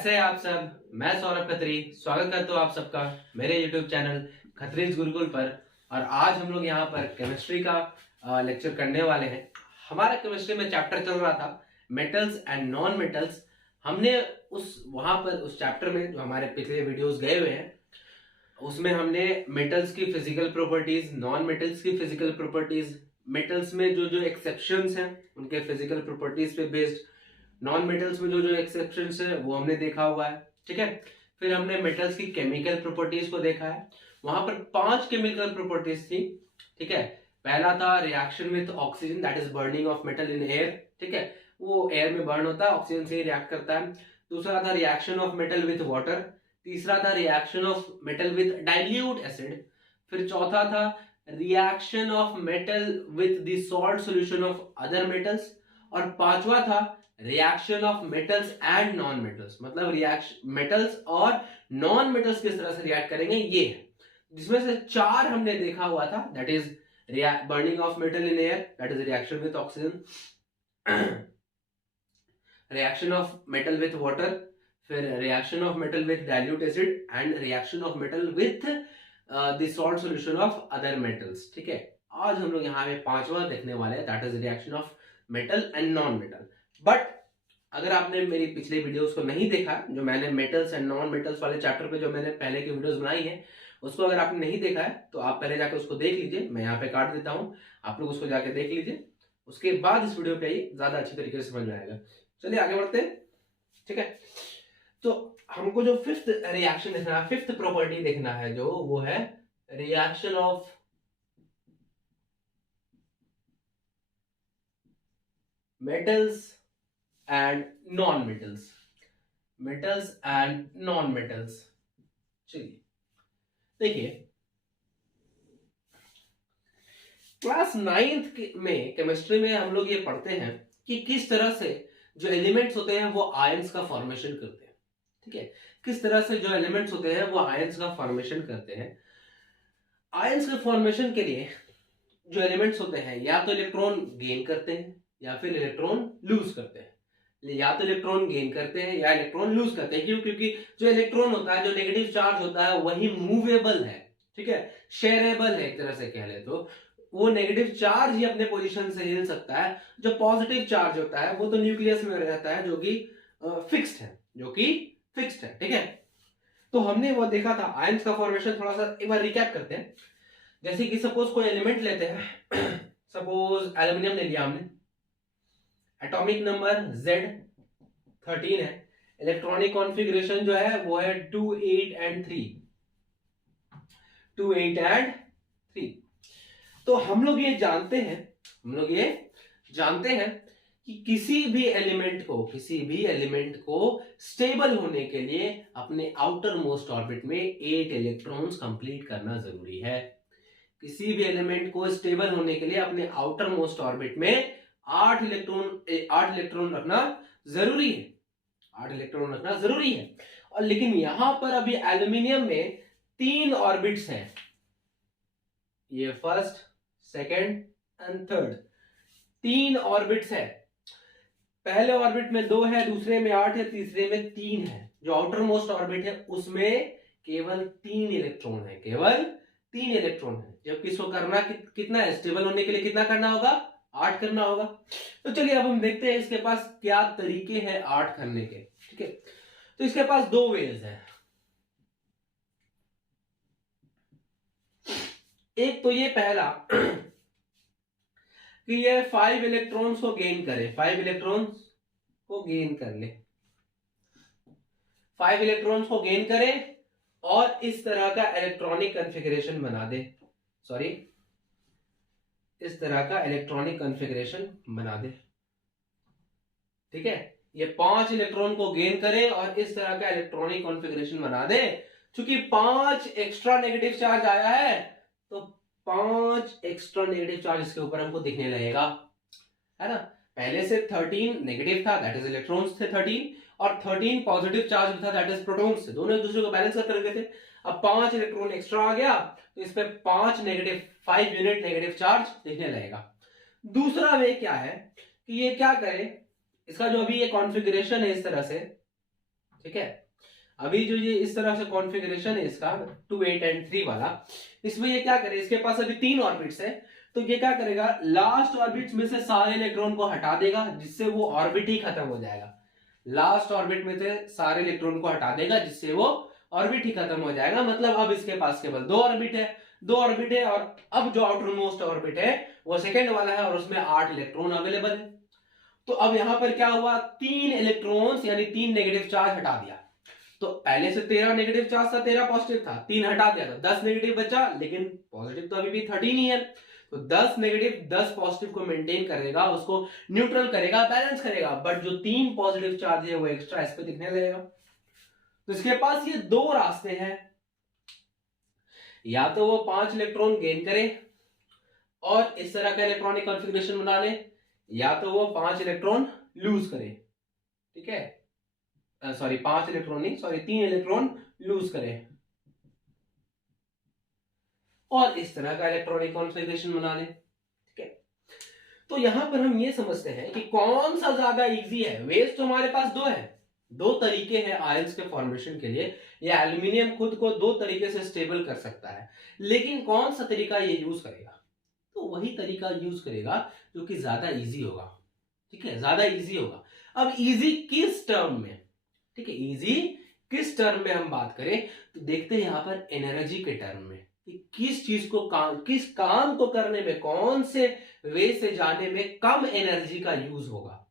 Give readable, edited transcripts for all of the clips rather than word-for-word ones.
कैसे हैं आप सब। मैं सौरभ खत्री स्वागत करता हूँ आप सबका मेरे YouTube चैनल खत्रीज गुरुकुल पर। और आज हम लोग यहाँ पर केमिस्ट्री का लेक्चर करने वाले हैं। हमारा केमिस्ट्री में चैप्टर चल रहा था मेटल्स एंड नॉन मेटल्स। हमने उस चैप्टर में जो हमारे पिछले वीडियोस गए हुए हैं उसमें हमने मेटल्स की फिजिकल प्रॉपर्टीज, नॉन मेटल्स की फिजिकल प्रॉपर्टीज, मेटल्स में जो जो एक्सेप्शंस हैं उनके फिजिकल प्रॉपर्टीज पे बेस्ड, नॉन मेटल्स में जो जो एक्सेप्शंस है वो हमने देखा हुआ है। ठीक है, फिर हमने मेटल्स की केमिकल प्रॉपर्टीज को देखा है। वहां पर 5 केमिकल प्रॉपर्टीज थी। ठीक है, पहला था reaction with oxygen, that is burning of metal in air. ठीक है, वो एयर में बर्न होता है, ऑक्सीजन से ही रिएक्ट करता है। दूसरा था reaction of metal with water. तीसरा था reaction of metal with dilute acid. फिर चौथा था reaction of metal with the salt solution of other metals. और पांचवा था reaction of metals and non metals, मतलब रिएक्शन मेटल्स और नॉन मेटल्स किस तरह से रिएक्ट करेंगे ये है, जिसमें से 4 हमने देखा हुआ था। That is burning of metal in air, that is reaction with oxygen, reaction of metal with water, फिर reaction of metal with dilute acid and reaction of metal with the salt solution of other metals. ठीक है, आज हम लोग यहाँ पे 5वां देखने वाले हैं, that is reaction of metal and non metal. But अगर आपने मेरी पिछले वीडियोस को नहीं देखा, जो मैंने मेटल्स एंड नॉन मेटल्स वाले चैप्टर पे जो मैंने पहले की वीडियोस बनाई है, उसको अगर आपने नहीं देखा है तो आप पहले जाकर उसको देख लीजिए। मैं यहाँ पे काट देता हूँ, आप लोग उसको जाके देख लीजिए, उसके बाद इस वीडियो पे आइए, ज्यादा अच्छी तरीके से समझ में आएगा। चलिए आगे बढ़ते हैं। ठीक है, तो हमको जो फिफ्थ रिएक्शन देखना है, फिफ्थ प्रॉपर्टी देखना है, जो वो है reaction of metals and non metals, metals and non metals. चलिए देखिए, क्लास 9th में केमिस्ट्री में हम लोग ये पढ़ते हैं कि किस तरह से जो एलिमेंट्स होते हैं वो आयंस का फॉर्मेशन करते हैं। ठीक है, किस तरह से जो एलिमेंट्स होते हैं वो आयंस का फॉर्मेशन करते हैं। आयंस के फॉर्मेशन के लिए जो एलिमेंट्स होते हैं या तो इलेक्ट्रॉन गेन करते हैं या फिर इलेक्ट्रॉन लूज करते हैं, या तो इलेक्ट्रॉन गेन करते हैं या इलेक्ट्रॉन लूज करते हैं। क्यों? क्योंकि जो इलेक्ट्रॉन होता है, जो नेगेटिव चार्ज होता है, वही मूवेबल है। ठीक है, शेयरेबल है, एक तरह से कह ले तो वो नेगेटिव चार्ज ही अपने पोजीशन से हिल सकता है। जो पॉजिटिव चार्ज होता है वो तो न्यूक्लियस में रहता है, जो कि फिक्स्ड है, जो कि फिक्स्ड है। ठीक है, तो हमने वो देखा था आयंस का फॉर्मेशन। थोड़ा सा एक बार रिकैप करते हैं। जैसे कि सपोज कोई एलिमेंट लेते हैं, सपोज एल्यूमिनियम ले लिया हमने, एटॉमिक नंबर Z13 है, इलेक्ट्रॉनिक कॉन्फ़िगरेशन जो है वो है 2 8 एंड 3, 2 8 एंड 3। तो हम लोग ये जानते हैं कि किसी भी एलिमेंट को स्टेबल होने के लिए अपने आउटर मोस्ट ऑर्बिट में 8 इलेक्ट्रॉन्स कंप्लीट करना जरूरी है। किसी भी एलिमेंट को स्टेबल होने के लिए अपने आउटर मोस्ट ऑर्बिट में 8 इलेक्ट्रॉन रखना जरूरी है, 8 इलेक्ट्रॉन रखना जरूरी है। और लेकिन यहां पर अभी एल्यूमिनियम में 3 ऑर्बिट्स हैं, ये first, second and third, 3 orbits है। पहले ऑर्बिट में 2 है, दूसरे में 8 है, तीसरे में 3 है। जो आउटर मोस्ट ऑर्बिट है उसमें केवल 3 इलेक्ट्रॉन है, केवल 3 इलेक्ट्रॉन है। जबकि इसको करना कितना है, स्टेबल होने के लिए कितना करना होगा, 8 करना होगा। तो चलिए अब हम देखते हैं इसके पास क्या तरीके हैं 8 करने के। ठीक है, तो इसके पास 2 वेज है। एक तो ये पहला कि ये 5 इलेक्ट्रॉन्स को गेन करे, 5 इलेक्ट्रॉन्स को गेन कर ले, 5 इलेक्ट्रॉन्स को गेन करे और इस तरह का इलेक्ट्रॉनिक कॉन्फ़िगरेशन बना दे, इस तरह का इलेक्ट्रॉनिक कॉन्फ़िगरेशन बना दे। ठीक है, ये 5 इलेक्ट्रॉन को गेन करे और इस तरह का इलेक्ट्रॉनिक कॉन्फ़िगरेशन बना दे। चूंकि 5 एक्स्ट्रा नेगेटिव चार्ज आया है तो 5 एक्स्ट्रा नेगेटिव चार्ज इसके ऊपर हमको दिखने लगेगा, है ना। पहले से 13 नेगेटिव था, दैट इज इलेक्ट्रॉन्स थे 13, और 13 पॉजिटिव चार्ज भी था, दैट इज प्रोटॉन्स थे। दोनों एक दूसरे को बैलेंस कर रहे थे। अब 5 इलेक्ट्रॉन एक्स्ट्रा आ गया तो इस पे 5 यूनिट नेगेटिव चार्ज दिखने लगेगा। दूसरा वे क्या है कि ये क्या करे, इसका जो अभी ये कॉन्फ़िगरेशन है इस तरह से, ठीक है। अभी जो ये इस तरह से कॉन्फ़िगरेशन है इसका 2 8 एंड 3 वाला, इसमें ये क्या करे, इसके पास अभी 3 ऑर्बिट्स है, तो ये क्या करेगा, लास्ट ऑर्बिट में से सारे इलेक्ट्रॉन को हटा देगा, जिससे वो ऑर्बिट ही खत्म हो जाएगा। लास्ट ऑर्बिट में से सारे इलेक्ट्रॉन को हटा देगा, जिससे वो ऑर्बिट ही खत्म हो जाएगा। मतलब अब इसके पास केवल 2 ऑर्बिट है, 2 ऑर्बिट है, और अब जो आउटर मोस्ट ऑर्बिट है वो सेकेंड वाला है, और उसमें 8 इलेक्ट्रॉन अवेलेबल है। तो अब यहां पर क्या हुआ, 3 इलेक्ट्रॉन्स यानी 3 नेगेटिव चार्ज हटा दिया। तो पहले से 13 नेगेटिव चार्ज था, 13 पॉजिटिव था, 3 हटा दिया तो 10 नेगेटिव बचा, लेकिन पॉजिटिव तो अभी भी 13 ही है। तो 10 नेगेटिव 10 पॉजिटिव को मेंटेन करेगा, उसको न्यूट्रल करेगा, बैलेंस करेगा, बट जो 3 पॉजिटिव चार्ज है वो एक्स्ट्रा इस पे दिखने लगेगा। तो इसके पास ये 2 रास्ते हैं, या तो वो 5 इलेक्ट्रॉन गेन करे और इस तरह का इलेक्ट्रॉनिक कॉन्फ़िगरेशन बना ले, या तो वो 5 इलेक्ट्रॉन लूज करे। ठीक है, सॉरी 5 इलेक्ट्रॉन नहीं, सॉरी 3 इलेक्ट्रॉन लूज करे और इस तरह का इलेक्ट्रॉनिक कॉन्फ़िगरेशन बना ले। ठीक है, तो यहां पर हम ये समझते हैं कि कौन सा ज्यादा इजी है। वेज तो हमारे पास 2 है, 2 तरीके हैं आयंस के फॉर्मेशन के लिए। ये एल्यूमिनियम खुद को 2 तरीके से स्टेबल कर सकता है, लेकिन कौन सा तरीका ये यूज करेगा, तो वही तरीका यूज करेगा जो कि ज्यादा इजी होगा। ठीक है, ज्यादा इजी होगा। अब इजी किस टर्म में, ठीक है, इजी किस टर्म में हम बात करें, तो देखते हैं यहां पर एनर्जी के टर्म में, कि किस चीज को किस काम को करने में, कौन से वे से जाने में कम एनर्जी का यूज होगा।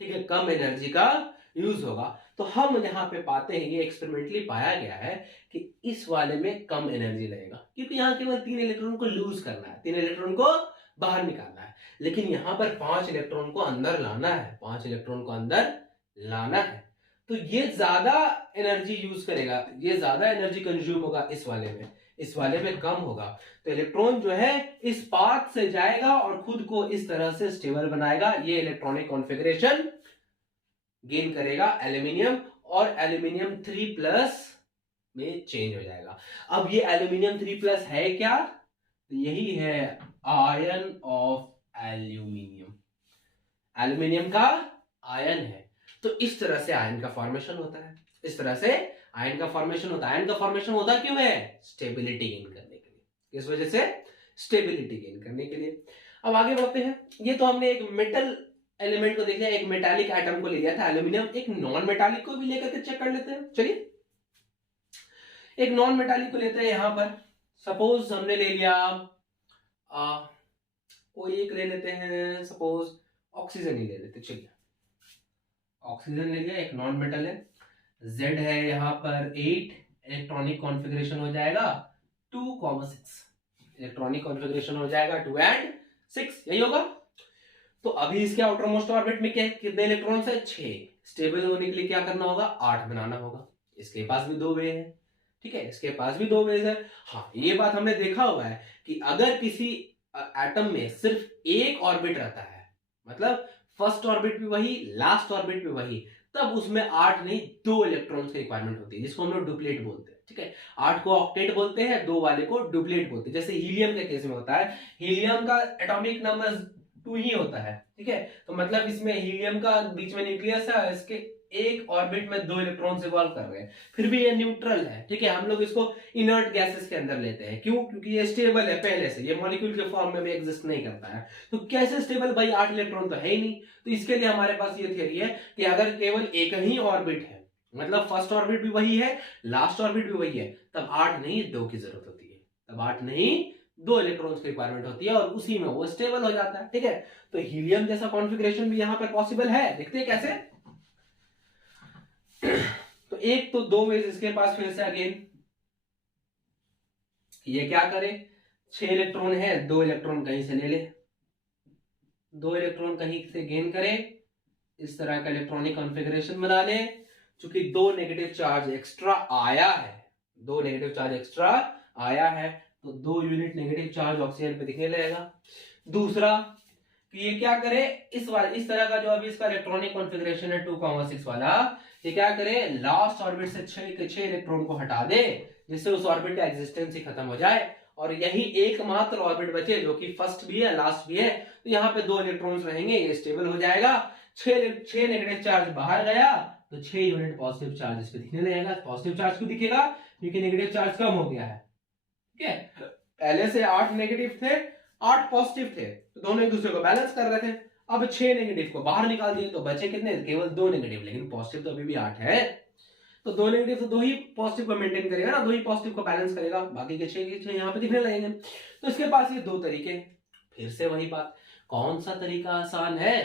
ठीक है, कम एनर्जी का यूज होगा। तो हम यहां पे पाते हैं, ये एक्सपेरिमेंटली पाया गया है कि इस वाले में कम एनर्जी लगेगा, क्योंकि यहां केवल 3 इलेक्ट्रॉन को लूज करना है, 3 इलेक्ट्रॉन को बाहर निकालना है, लेकिन यहां पर 5 इलेक्ट्रॉन को अंदर लाना है, 5 इलेक्ट्रॉन को अंदर लाना है। तो ये ज्यादा एनर्जी यूज करेगा, ये ज्यादा एनर्जी कंज्यूम होगा इस वाले में, इस वाले में कम होगा। तो इलेक्ट्रॉन जो है इस पाथ से जाएगा और खुद को इस तरह से स्टेबल बनाएगा, ये इलेक्ट्रॉनिक कॉन्फ़िगरेशन गेन करेगा एल्यूमिनियम, और एल्यूमिनियम 3+ में चेंज हो जाएगा। अब ये एल्यूमिनियम 3+ है क्या, तो यही है आयन ऑफ एल्यूमिनियम, एल्यूमिनियम का आयन है। तो इस तरह से आयन का फॉर्मेशन होता है, इस तरह से आयन का फॉर्मेशन होता है। आयन का फॉर्मेशन होता क्यों है, स्टेबिलिटी गेन करने के लिए, किस वजह से, स्टेबिलिटी गेन करने के लिए। अब आगे बढ़ते हैं। ये तो हमने एक मेटल एलिमेंट को देख लिया, एक मेटालिक एटम को ले लिया था एल्यूमिनियम, एक नॉन मेटालिक को भी लेकर के चेक कर लेते हैं। चलिए एक नॉन मेटालिक को लेते हैं। यहां पर सपोज हमने ले लिया कोई एक ले लेते हैं, सपोज ऑक्सीजन ही ले लेते। चलिए ऑक्सीजन ले लिया, एक नॉन मेटल है, Z है यहां पर 8, इलेक्ट्रॉनिक कॉन्फ़िगरेशन हो जाएगा 2,6, इलेक्ट्रॉनिक कॉन्फ़िगरेशन हो जाएगा 2 and 6, यही होगा। तो अभी इसके आउटर मोस्ट ऑर्बिट में क्या कितने इलेक्ट्रॉन्स है, 6। स्टेबल होने के लिए क्या करना होगा, 8 बनाना होगा। इसके पास भी 2 वे है, ठीक है, इसके पास भी 2 वेज है। हाँ, ये बात हमने देखा हुआ है कि अगर किसी एटम में सिर्फ एक ऑर्बिट रहता है, मतलब फर्स्ट ऑर्बिट भी वही, लास्ट ऑर्बिट भी वही, तब उसमें 8 नहीं 2 इलेक्ट्रॉन्स की रिक्वायरमेंट होती है, जिसको हम लोग डुप्लेट बोलते हैं। ठीक है, 8 को ऑक्टेट बोलते हैं, 2 वाले को डुप्लेट बोलते हैं। जैसे हीलियम के केस में होता है, हीलियम का एटॉमिक नंबर 2 ही होता है। ठीक है, तो मतलब इसमें हीलियम का बीच में न्यूक्लियस है, इसके एक ऑर्बिट में 2 इलेक्ट्रॉन्स इवॉल्व कर रहे हैं, फिर भी ये न्यूट्रल है। ठीक है, हम लोग इसको इनर्ट गैसेस के अंदर लेते हैं। क्यों, क्योंकि ये स्टेबल है पहले से, ये मॉलिक्यूल के फॉर्म में भी एग्जिस्ट नहीं करता है। तो कैसे स्टेबल भाई, 8 इलेक्ट्रॉन तो है ही नहीं। तो इसके लिए हमारे पास ये थियरी है कि अगर केवल एक ही ऑर्बिट है, मतलब फर्स्ट ऑर्बिट भी वही है, लास्ट ऑर्बिट भी वही है, तब 8 नहीं 2 की जरूरत होती है, तब 8 नहीं 2 इलेक्ट्रॉन्स की रिक्वायरमेंट होती है, और उसी में वो स्टेबल हो जाता है। ठीक है, तो हीलियम जैसा कॉन्फ़िगरेशन भी यहां पर पॉसिबल है। देखते हैं कैसे। तो एक तो 2 वेज इसके पास फिर से अगेन, ये क्या करे, 6 इलेक्ट्रॉन है, 2 इलेक्ट्रॉन कहीं से ले ले, 2 इलेक्ट्रॉन कहीं से गेन करे, इस तरह का इलेक्ट्रॉनिक कॉन्फ़िगरेशन बना ले। चूंकि 2 नेगेटिव चार्ज एक्स्ट्रा आया है, 2 नेगेटिव चार्ज एक्स्ट्रा आया है, तो 2 यूनिट नेगेटिव चार्ज ऑक्सीजन पे दिखने लगेगा। दूसरा कि ये क्या करे, इस तरह का जो अभी इसका इलेक्ट्रॉनिक कॉन्फ़िगरेशन है 2,6 वाला, ये क्या करे, लास्ट ऑर्बिट से 6 इलेक्ट्रॉन को हटा दे, जिससे उस ऑर्बिट का एग्जिस्टेंस ही खत्म हो जाए, और यही एकमात्र ऑर्बिट बचे जो कि फर्स्ट भी है लास्ट भी है। तो यहाँ पे 2 इलेक्ट्रॉन्स रहेंगे, ये स्टेबल हो जाएगा। 6 नेगेटिव चार्ज बाहर गया, तो 6 यूनिट पॉजिटिव चार्ज इस पे दिखने लगेगा। पॉजिटिव चार्ज क्यों दिखेगा? क्योंकि नेगेटिव चार्ज कम हो गया है। ठीक है, पहले से 8 नेगेटिव थे, 8 पॉजिटिव थे, तो दोनों एक दूसरे को बैलेंस कर रहे थे। अब 6 नेगेटिव को बाहर निकाल दिए तो बचे कितने? केवल 2 नेगेटिव, लेकिन पॉजिटिव तो अभी भी 8 है। तो 2 नेगेटिव तो 2 ही पॉजिटिव को मेंटेन करेगा ना, 2 ही पॉजिटिव को बैलेंस करेगा, बाकी के 6 के 6 यहाँ पे दिखने लगेंगे। तो इसके पास ये 2 तरीके। फिर से वही बात, कौन सा तरीका आसान है?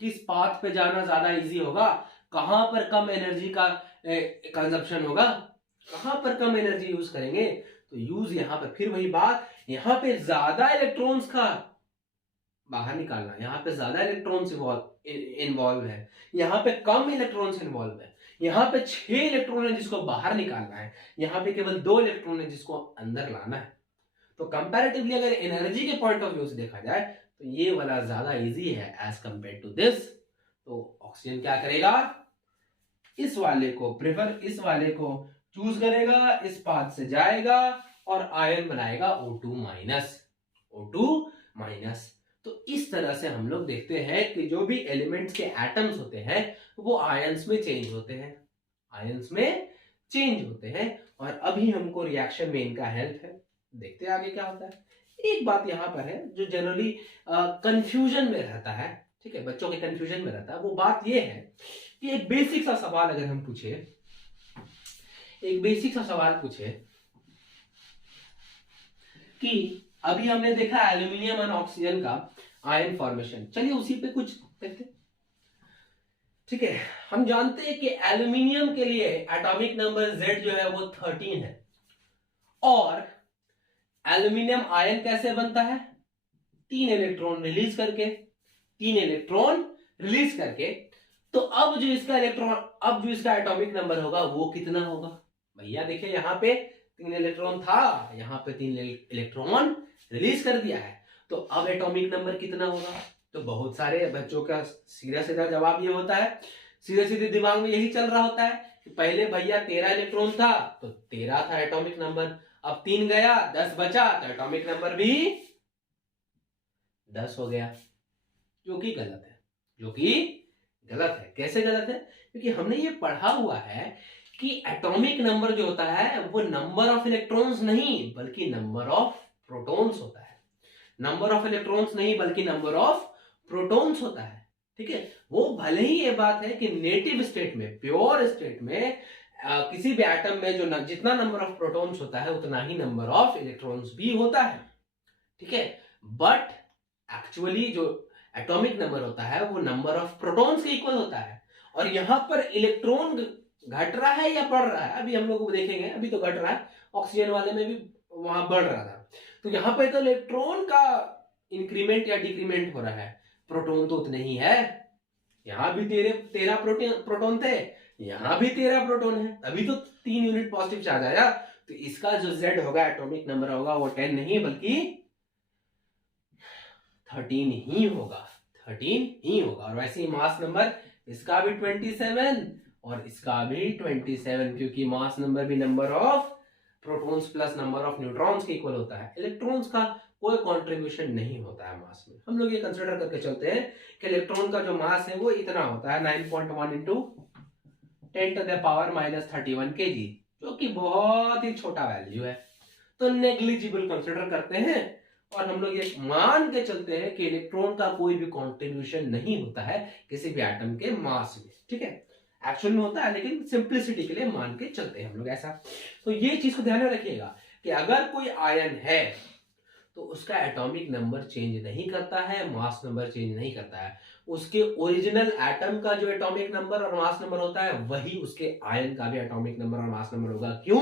किस पाथ पे जाना ज्यादा इजी होगा? कहां पर कम एनर्जी का कंजप्शन होगा? कहां पर कम एनर्जी यूज करेंगे? तो यूज यहाँ पर फिर वही बात, यहाँ पे ज्यादा इलेक्ट्रॉन्स का बाहर निकालना, यहाँ पे ज्यादा इलेक्ट्रॉन्स इन्वॉल्व है, यहाँ पे कम इलेक्ट्रॉन्स इन्वॉल्व है। यहाँ पे 6 इलेक्ट्रॉन है जिसको बाहर निकालना है, यहाँ पे केवल 2 इलेक्ट्रॉन है जिसको अंदर लाना है। तो कंपैरेटिवली अगर एनर्जी के पॉइंट ऑफ व्यू से देखा जाए तो ये वाला ज्यादा इजी है एज कंपेयर टू दिस। तो ऑक्सीजन क्या करेगा? इस वाले को प्रेफर, इस वाले को चूज करेगा, इस पाथ से जाएगा और आयन बनाएगा O2 माइनस, O2 माइनस। तो इस तरह से हम लोग देखते हैं कि जो भी एलिमेंट्स के एटम्स होते हैं वो आयंस में चेंज होते हैं, आयंस में चेंज होते हैं। और अभी हमको रिएक्शन में इनका हेल्प है, देखते हैं आगे क्या होता है। एक बात यहाँ पर है जो जनरली कंफ्यूजन में रहता है, ठीक है, बच्चों के कंफ्यूजन में रहता है, वो बात ये है कि एक बेसिक सा सवाल अगर हम पूछे, एक बेसिक सा सवाल पूछे कि अभी हमने देखा एल्यूमिनियम और ऑक्सीजन का आयन फॉर्मेशन, चलिए उसी पे कुछ देखते हैं। ठीक है, हम जानते हैं कि एल्यूमिनियम के लिए एटॉमिक नंबर Z जो है वो 13 है। और एल्यूमिनियम आयन कैसे बनता है? 3 इलेक्ट्रॉन रिलीज करके, 3 इलेक्ट्रॉन रिलीज करके। तो अब जो इसका इलेक्ट्रॉन, अब जो इसका एटॉमिक नंबर होगा वो कितना होगा? भैया देखिए, यहाँ पे 3 इलेक्ट्रॉन था, यहाँ पे 3 इलेक्ट्रॉन रिलीज कर दिया है, तो अब एटॉमिक नंबर कितना होगा? तो बहुत सारे बच्चों का सीधा सीधा जवाब ये होता है, सीधे सीधे दिमाग में यही चल रहा होता है कि पहले भैया 13 इलेक्ट्रॉन था तो 13 था एटॉमिक नंबर, अब 3 गया 10 बचा तो एटॉमिक नंबर भी 10 हो गया, जो कि गलत है, जो कि गलत है। कैसे गलत है? क्योंकि हमने ये पढ़ा हुआ है कि एटॉमिक नंबर जो होता है वो नंबर ऑफ इलेक्ट्रॉन्स नहीं बल्कि नंबर ऑफ प्रोटॉन्स होता है। नंबर ऑफ इलेक्ट्रॉन्स नहीं बल्कि नंबर ऑफ प्रोटॉन्स होता है। ठीक है, वो भले ही ये बात है कि नेटिव स्टेट में, प्योर स्टेट में किसी भी एटम में जो जितना नंबर ऑफ प्रोटॉन्स होता है उतना ही नंबर ऑफ इलेक्ट्रॉन्स भी होता है। ठीक है, बट एक्चुअली जो एटॉमिक नंबर होता है वो नंबर ऑफ प्रोटॉन्स के इक्वल होता है। और यहां पर इलेक्ट्रॉन घट रहा है या बढ़ रहा है, अभी हम लोग देखेंगे, अभी तो घट रहा है, ऑक्सीजन वाले में भी वहां बढ़ रहा था। तो यहाँ पे तो इलेक्ट्रॉन का इंक्रीमेंट या डिक्रीमेंट हो रहा है, प्रोटॉन तो उतने ही है। यहाँ भी 13 प्रोटॉन थे, यहाँ भी 13 प्रोटॉन है, अभी तो 3 यूनिट पॉजिटिव चार्ज आया। तो इसका जो Z होगा, एटॉमिक नंबर होगा, वो 10 नहीं बल्कि 13 ही होगा, 13 ही होगा। और वैसे ही मास नंबर इसका भी 27 और इसका भी 27, क्योंकि मास नंबर भी number of protons plus number of neutrons के इक्वल होता है। इलेक्ट्रॉन्स का कोई कंट्रीब्यूशन नहीं होता है मास में। हम लोग ये कंसीडर करके चलते हैं कि इलेक्ट्रॉन का जो मास है वो इतना होता है 9.1 into 10 to the power -31 kg, जो कि बहुत ही छोटा वैल्यू है, तो नेग्लिजिबल कंसीडर करते हैं। और हम लोग ये मान के चलते हैं कि इलेक्ट्रॉन का कोई भी कंट्रीब्यूशन नहीं होता है किसी भी एटम के मास में। ठीक है, एक्चुअल में होता है, लेकिन सिंप्लिसिटी के लिए मान के चलते हैं हम लोग ऐसा। तो ये चीज को ध्यान में रखिएगा कि अगर कोई आयन है तो उसका एटॉमिक नंबर चेंज नहीं करता है, मास नंबर चेंज नहीं करता है। उसके ओरिजिनल एटम का जो एटॉमिक नंबर और मास नंबर होता है वही उसके आयन का भी एटॉमिक नंबर और मास नंबर होगा। क्यों?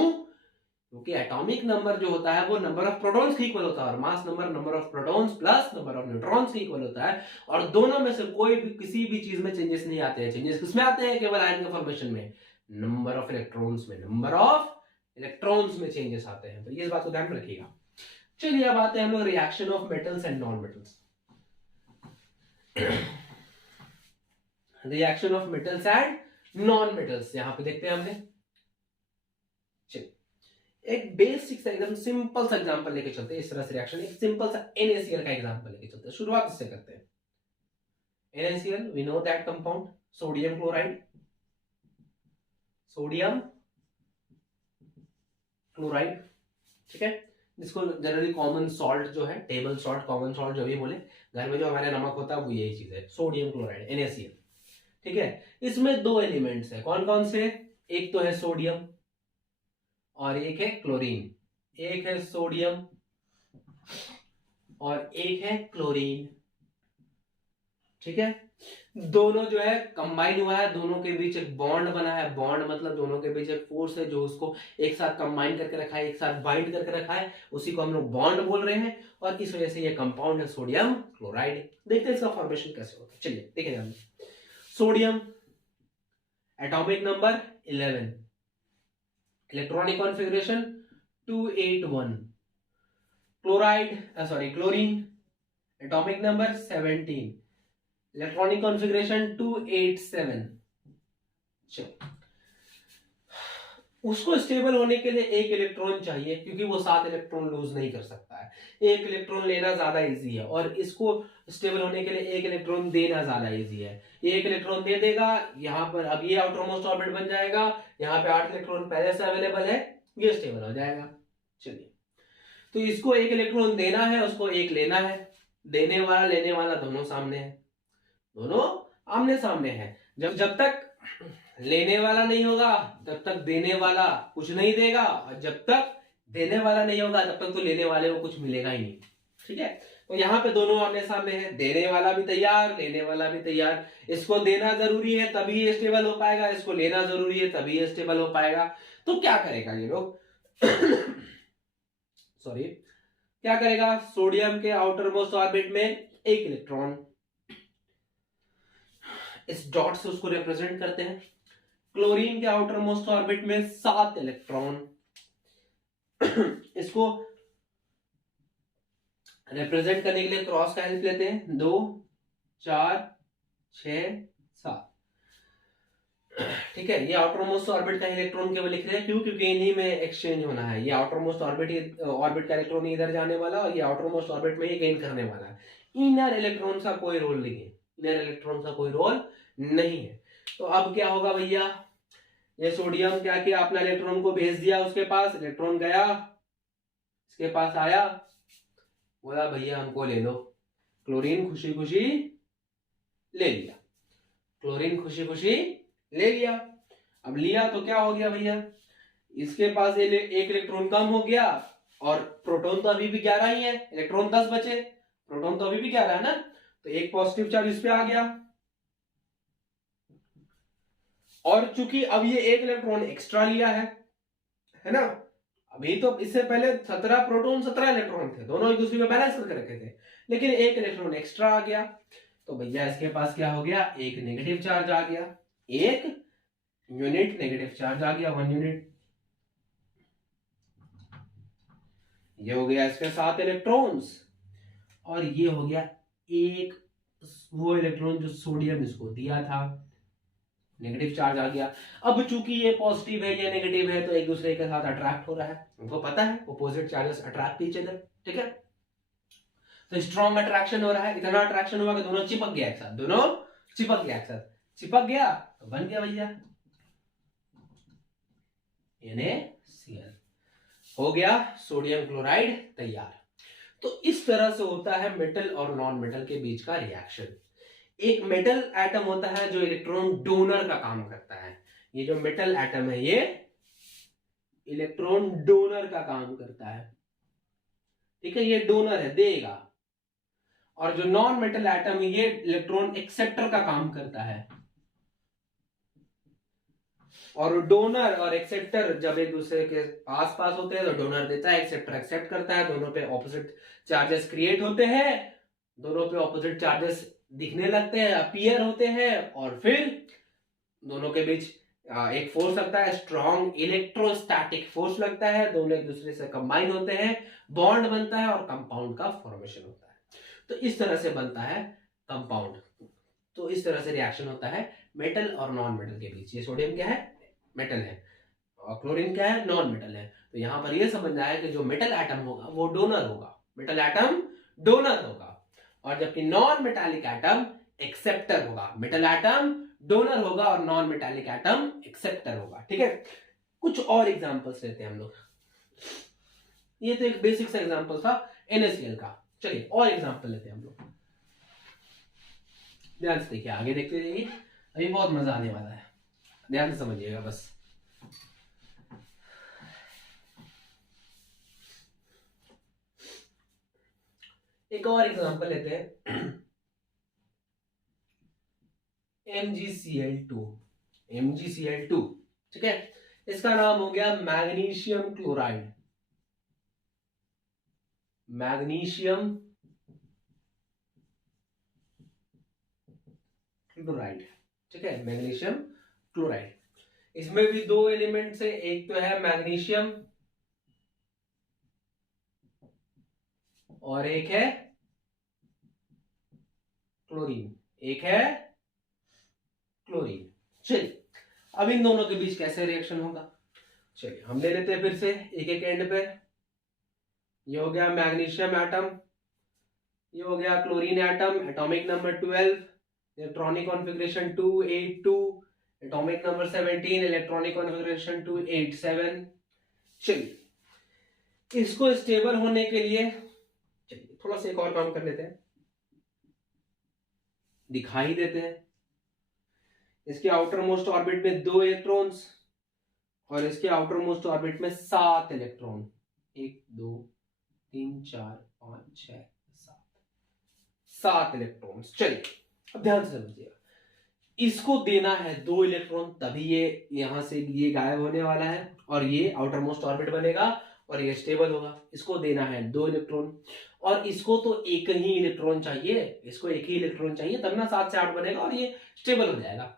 क्योंकि एटॉमिक नंबर जो होता है वो नंबर ऑफ प्रोटॉन्स के इक्वल होता है और mass number number of protons plus number of neutrons के इक्वल होता है। और दोनों में से कोई भी किसी भी चीज में चेंजेस नहीं आते हैं। चेंजेस किसमें आते हैं? केवल आयन के फॉर्मेशन में, नंबर ऑफ इलेक्ट्रॉन्स में, नंबर ऑफ इलेक्ट्रॉन्स में चेंजेस आते हैं। तो ये बात को ध्यान में रखिएगा। चलिए अब आते हैं हम लोग reaction of metals and non metals. Reaction of metals and non metals यहां पे देखते हैं हमने। चलिए एक बेसिक सा एकदम सिंपल सा एग्जांपल लेके चलते हैं। इस तरह से रिएक्शन, एक सिंपल सा NaCl का एग्जांपल लेके चलते हैं। शुरुआत इससे करते हैं। NaCl, we know that compound sodium chloride, sodium chloride, ठीक है, जिसको जनरली कॉमन सॉल्ट जो है, टेबल सॉल्ट, कॉमन सॉल्ट जो भी बोले, घर में जो हमारे नमक होता है वो यही चीज है, सोडियम क्लोराइड NaCl, ठीक है। इसमें दो एलिमेंट्स है, कौन कौन से, एक तो है सोडियम और एक है क्लोरीन, एक है सोडियम और एक है क्लोरीन, ठीक है। दोनों जो है कंबाइन हुआ है, दोनों के बीच एक बॉन्ड बना है, बॉन्ड मतलब दोनों के बीच एक फोर्स है जो उसको एक साथ कंबाइन करके रखा है, एक साथ बाइंड करके रखा है, उसी को हम लोग बॉन्ड बोल रहे हैं, और इस वजह से ये कंपाउंड है सोडियम क्लोराइड। देखते हैं इसका फॉर्मेशन कैसे होता है, चलिए देखें। Sodium atomic number 11, electronic configuration 281, chlorine atomic number 17, electronic configuration 287। चलो, उसको स्टेबल होने के लिए एक इलेक्ट्रॉन चाहिए, क्योंकि वो 7 इलेक्ट्रॉन लूज नहीं कर सकता है, एक इलेक्ट्रॉन लेना ज्यादा इजी है, और इसको स्टेबल होने के लिए एक इलेक्ट्रॉन देना ज्यादा इजी है। ये एक इलेक्ट्रॉन दे देगा, यहाँ पर अब ये आउटर मोस्ट ऑर्बिट बन जाएगा, यहाँ पे 8 इलेक्ट्रॉन पहले से अवेलेबल है, ये स्टेबल हो जाएगा। चलिए, तो इसको एक इलेक्ट्रॉन देना है, उसको एक लेना है, देने वाला लेने वाला दोनों सामने है, दोनों आमने सामने है। जब तक लेने वाला नहीं होगा तब तक देने वाला कुछ नहीं देगा, और जब तक देने वाला नहीं होगा तब तक तो लेने वाले को कुछ मिलेगा ही नहीं, ठीक है। तो यहाँ पे दोनों आमने सामने है, देने वाला भी तैयार, लेने वाला भी तैयार। इसको देना जरूरी है तभी ये स्टेबल हो पाएगा, इसको लेना जरूरी है तभी ये स्टेबल हो पाएगा। तो क्या करेगा ये लोग सॉरी, क्या करेगा, सोडियम के आउटर मोस्ट ऑर्बिट में एक इलेक्ट्रॉन, इस डॉट से उसको रिप्रेजेंट करते हैं। क्लोरीन के आउटर मोस्ट ऑर्बिट में 7 इलेक्ट्रॉन, इसको रिप्रेजेंट करने के लिए क्रॉस का हेल्प लेते हैं, 2 4 6 7, ठीक है। ये आउटर मोस्ट ऑर्बिट का इलेक्ट्रॉन केवल लिख रहे हैं, क्यों, क्योंकि इन्हीं में एक्सचेंज होना है। ये आउटर मोस्ट ऑर्बिट का इलेक्ट्रॉन इधर जाने वाला, और ये आउटर मोस्ट ऑर्बिट में ये गेन करने वाला है। इनर इलेक्ट्रॉन का कोई रोल नहीं है, इनर इलेक्ट्रॉन का कोई रोल नहीं है। तो अब क्या होगा भैया, ये सोडियम क्या किया, अपना इलेक्ट्रॉन को भेज दिया उसके पास, इलेक्ट्रॉन गया, इसके पास आया, बोला भैया हमको ले लो। क्लोरीन खुशी खुशी ले लिया, क्लोरीन खुशी खुशी ले लिया। अब लिया तो क्या हो गया भैया, इसके पास एक इलेक्ट्रॉन कम हो गया, और प्रोटॉन तो अभी भी 11 ही है, इलेक्ट्रॉन 10 बचे, प्रोटॉन तो अभी भी 11 है ना, तो एक पॉजिटिव चार्ज इस पे आ गया। और चूंकि अब ये एक इलेक्ट्रॉन एक्स्ट्रा लिया है ना, अभी तो इससे पहले 17 प्रोटॉन 17 इलेक्ट्रॉन थे, दोनों एक दूसरे को बैलेंस करके रखे थे, लेकिन एक इलेक्ट्रॉन एक्स्ट्रा आ गया, तो भैया इसके पास क्या हो गया, एक नेगेटिव चार्ज आ गया, एक यूनिट नेगेटिव चार्ज आ गया, 1 यूनिट। ये हो गया इसके 7 इलेक्ट्रॉन्स, और ये हो गया एक वो इलेक्ट्रॉन जो सोडियम इसको दिया था, नेगेटिव चार्ज आ गया। अब चूंकि ये पॉजिटिव है ये नेगेटिव है, तो एक दूसरे के साथ अट्रैक्ट हो रहा है, उनको पता है opposite charges attract each other, ठीक है। तो स्ट्रॉन्ग अट्रैक्शन हो रहा है, इतना अट्रैक्शन हुआ कि दोनों चिपक गया एक साथ, दोनों चिपक गया एक साथ, चिपक गया तो बन गया भैया NaCl, हो गया सोडियम क्लोराइड तैयार। तो इस तरह से होता है मेटल और नॉन मेटल के बीच का रिएक्शन। एक मेटल एटम होता है जो इलेक्ट्रॉन डोनर का काम करता है, ये जो मेटल एटम है ये इलेक्ट्रॉन डोनर का काम करता है, ठीक है, ये डोनर है, देगा। और जो नॉन मेटल एटम है ये इलेक्ट्रॉन एक्सेप्टर का काम करता है। और डोनर और एक्सेप्टर जब एक दूसरे के आस पास होते हैं तो डोनर देता है, एक्सेप्टर एक्सेप्ट करता है, दोनों पे ऑपोजिट चार्जेस क्रिएट होते हैं, दोनों पे ऑपोजिट चार्जेस दिखने लगते हैं, अपीयर होते हैं, और फिर दोनों के बीच एक फोर्स लगता है, स्ट्रॉन्ग इलेक्ट्रोस्टैटिक फोर्स लगता है, दोनों एक दूसरे से कंबाइन होते हैं, बॉन्ड बनता है और कंपाउंड का फॉर्मेशन होता है। तो इस तरह से बनता है कंपाउंड। तो इस तरह से रिएक्शन होता है मेटल और नॉन मेटल के बीच। ये सोडियम क्या है, मेटल है, और क्लोरीन क्या है, नॉन मेटल है। तो यहां पर यह समझना है कि जो मेटल एटम होगा वो डोनर होगा, मेटल एटम डोनर होगा, और जबकि नॉन मेटालिक एटम एक्सेप्टर होगा। मेटल एटम डोनर होगा और नॉन मेटालिक एटम एक्सेप्टर होगा। ठीक है, कुछ और एग्जांपल्स लेते हैं हम लोग। ये तो एक बेसिक सा एग्जांपल था NaCl का। चलिए और एग्जांपल लेते हैं हम लोग। ध्यान से देखिए, आगे देखते जाइए, अभी बहुत मजा आने वाला है, ध्यान से समझिएगा बस। एक और एग्जांपल लेते हैं MgCl2। MgCl2, ठीक है, इसका नाम हो गया मैग्नीशियम क्लोराइड। मैग्नीशियम क्लोराइड, ठीक है, मैग्नीशियम क्लोराइड। इसमें भी दो एलिमेंट्स है, एक तो है मैग्नीशियम और एक है क्लोरीन। एक है क्लोरीन। चलिए अब इन दोनों के बीच कैसे रिएक्शन होगा, चलिए हम ले लेते हैं फिर से एक एक एंड पे। ये हो गया मैग्नीशियम एटम, ये हो गया chlorine atom, atomic number 12, electronic configuration 282, atomic number 17, electronic configuration 287। चलिए इसको स्टेबल होने के लिए चलिए थोड़ा सा एक और काम कर लेते हैं, दिखाई देते हैं। इसके आउटर मोस्ट ऑर्बिट में 2 इलेक्ट्रॉन्स और इसके आउटर मोस्ट ऑर्बिट में 7 इलेक्ट्रॉन। 1 2 3 4 5 6 7 इलेक्ट्रॉन्स। चलिए अब ध्यान से समझिएगा, इसको देना है 2 इलेक्ट्रॉन, तभी ये यहां से ये गायब होने वाला है और ये आउटर मोस्ट ऑर्बिट बनेगा और ये स्टेबल होगा। इसको देना है 2 इलेक्ट्रॉन और इसको तो एक ही इलेक्ट्रॉन चाहिए, इसको एक ही इलेक्ट्रॉन चाहिए, तब ना 7 से 8 बनेगा और ये स्टेबल हो जाएगा।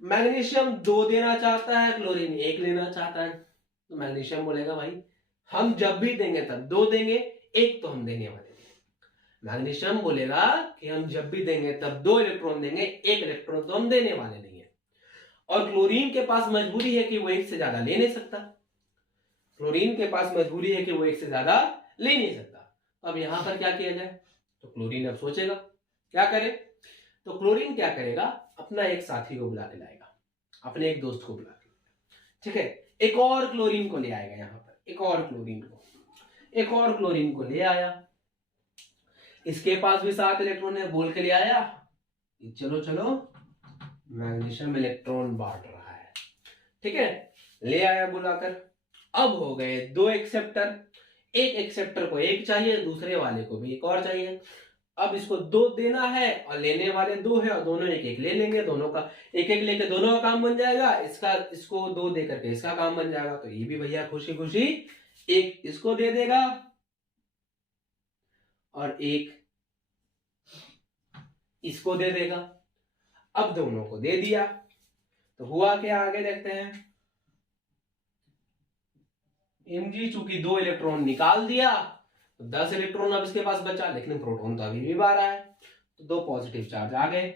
मैग्नीशियम 2 देना चाहता है, क्लोरीन 1 लेना चाहता है, तो मैग्नीशियम बोलेगा भाई हम जब भी देंगे तब 2 देंगे, 1 तो हम देने वाले। मैग्नीशियम बोलेगा कि हम जब भी देंगे तब 2 इलेक्ट्रॉन देंगे, 1 इलेक्ट्रॉन तो हम देने वाले नहीं है। और क्लोरीन के पास मजबूरी है कि वो 1 से ज्यादा ले नहीं सकता। क्लोरीन के पास मजबूरी है कि वो 1 से ज्यादा ले नहीं सकता। अब यहां पर क्या किया जाए, तो क्लोरीन अब सोचेगा क्या करे। तो क्लोरीन क्या करेगा, अपना एक साथी को बुला के लाएगा, अपने एक दोस्त को बुला के, ठीक है, एक और क्लोरीन को ले आएगा। यहां पर एक और क्लोरीन को ले आया, इसके पास भी 7 इलेक्ट्रॉन है, बोल के ले आया चलो चलो मैग्नीशियम इलेक्ट्रॉन बांट रहा है, ठीक है, ले आया बुलाकर। अब हो गए 2 एक्सेप्टर, एक एक्सेप्टर को 1 चाहिए, दूसरे वाले को भी 1 और चाहिए। अब इसको 2 देना है और लेने वाले 2 है और दोनों 1 1 ले लेंगे, दोनों का 1 1 लेके दोनों का काम बन जाएगा। इसको 2 दे करके इसका काम बन जाएगा। तो ये भी भैया खुशी खुशी 1 इसको दे देगा और 1 इसको दे देगा। अब दोनों को दे दिया तो हुआ क्या, आगे देखते हैं। Mg चूंकि 2 इलेक्ट्रॉन निकाल दिया तो 10 इलेक्ट्रॉन अब इसके पास बचा, लेकिन प्रोटॉन तो अभी भी बाहर है, तो 2 पॉजिटिव चार्ज आ गए,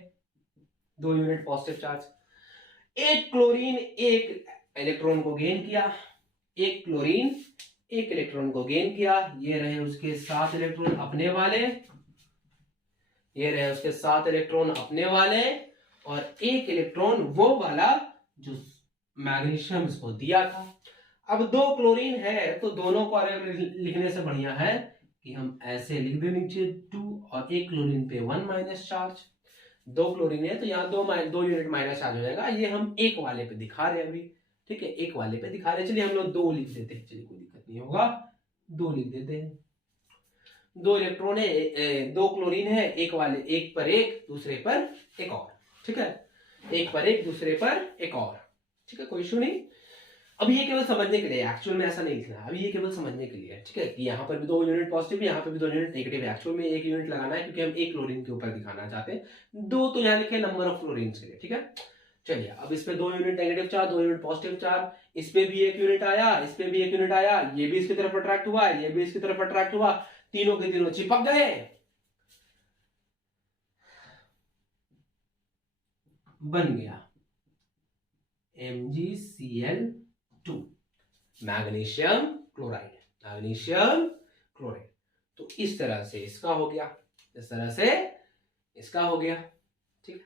2 यूनिट पॉजिटिव चार्ज। एक क्लोरीन 1 इलेक्ट्रॉन को गेन किया, एक क्लोरीन 1 इलेक्ट्रॉन को गेन किया। ये रहे उसके 7 इलेक्ट्रॉन अपने वाले, ये रहे उसके 7 इलेक्ट्रॉन अपने वाले और 1 इलेक्ट्रॉन वो वाला जो मैग्नीशियम इसको दिया था। अब 2 क्लोरीन है तो दोनों को लिखने से बढ़िया है कि हम ऐसे लिख दें नीचे 2 और 1 क्लोरीन पे 1 माइनस चार्ज। 2 क्लोरीन है तो यहाँ 2 यूनिट माइनस चार्ज हो जाएगा। ये हम 1 वाले पे दिखा रहे हैं अभी, ठीक है, 1 वाले पे दिखा रहे हैं। चलिए हम लोग 2 लिख देते हैं, चलिए कोई दिक्कत नहीं होगा, 2 लिख देते हैं। 2 इलेक्ट्रॉन है, 2 क्लोरीन है, एक वाले 1 पर 1 दूसरे पर 1 और, ठीक है, 1 पर 1 दूसरे पर 1 और, ठीक है, कोई इशू नहीं। अब ये केवल समझने के लिए, एक्चुअल में ऐसा नहीं लिखना है, अभी ये केवल समझने के लिए है, ठीक है, कि यहाँ पर भी 2 यूनिट पॉजिटिव है, यहाँ पर भी 2 यूनिट नेगेटिव है। एक्चुअल में 1 यूनिट लगाना है क्योंकि हम 1 क्लोरीन के ऊपर दिखाना चाहते हैं। 2 तो यहाँ लिखे नंबर ऑफ क्लोरीन के लिए, ठीक है। चलिए अब इस पे 2 unit negative charge, 2 unit positive charge, इस पे भी 1 यूनिट आया, इस पे भी 1 यूनिट आया, ये भी इसकी तरफ अट्रैक्ट हुआ, ये भी इसकी तरफ अट्रैक्ट हुआ, तीनों के तीनों चिपक गए, बन गया MgCl2 magnesium chloride, magnesium chloride. तो इस तरह से इसका हो गया, इस तरह से इसका हो गया, ठीक है।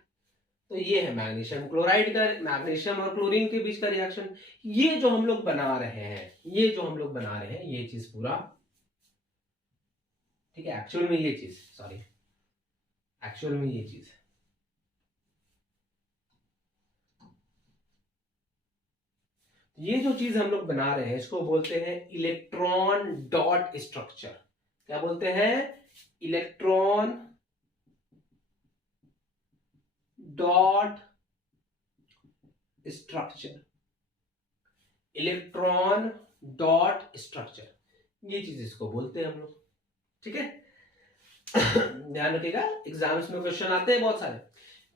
तो ये है मैग्नीशियम क्लोराइड का, मैग्नीशियम और क्लोरीन के बीच का रिएक्शन। ये जो हम लोग बना रहे हैं, ये जो हम लोग बना रहे हैं, ये चीज पूरा, ठीक है, एक्चुअल में ये चीज, सॉरी, एक्चुअल में ये चीज, ये जो चीज हम लोग बना रहे हैं इसको बोलते हैं इलेक्ट्रॉन डॉट स्ट्रक्चर। क्या बोलते हैं? Electron dot structure, electron dot structure, ये चीज इसको बोलते हैं हम लोग, ठीक है। ध्यान रखिएगा, एग्जाम्स में क्वेश्चन आते हैं बहुत सारे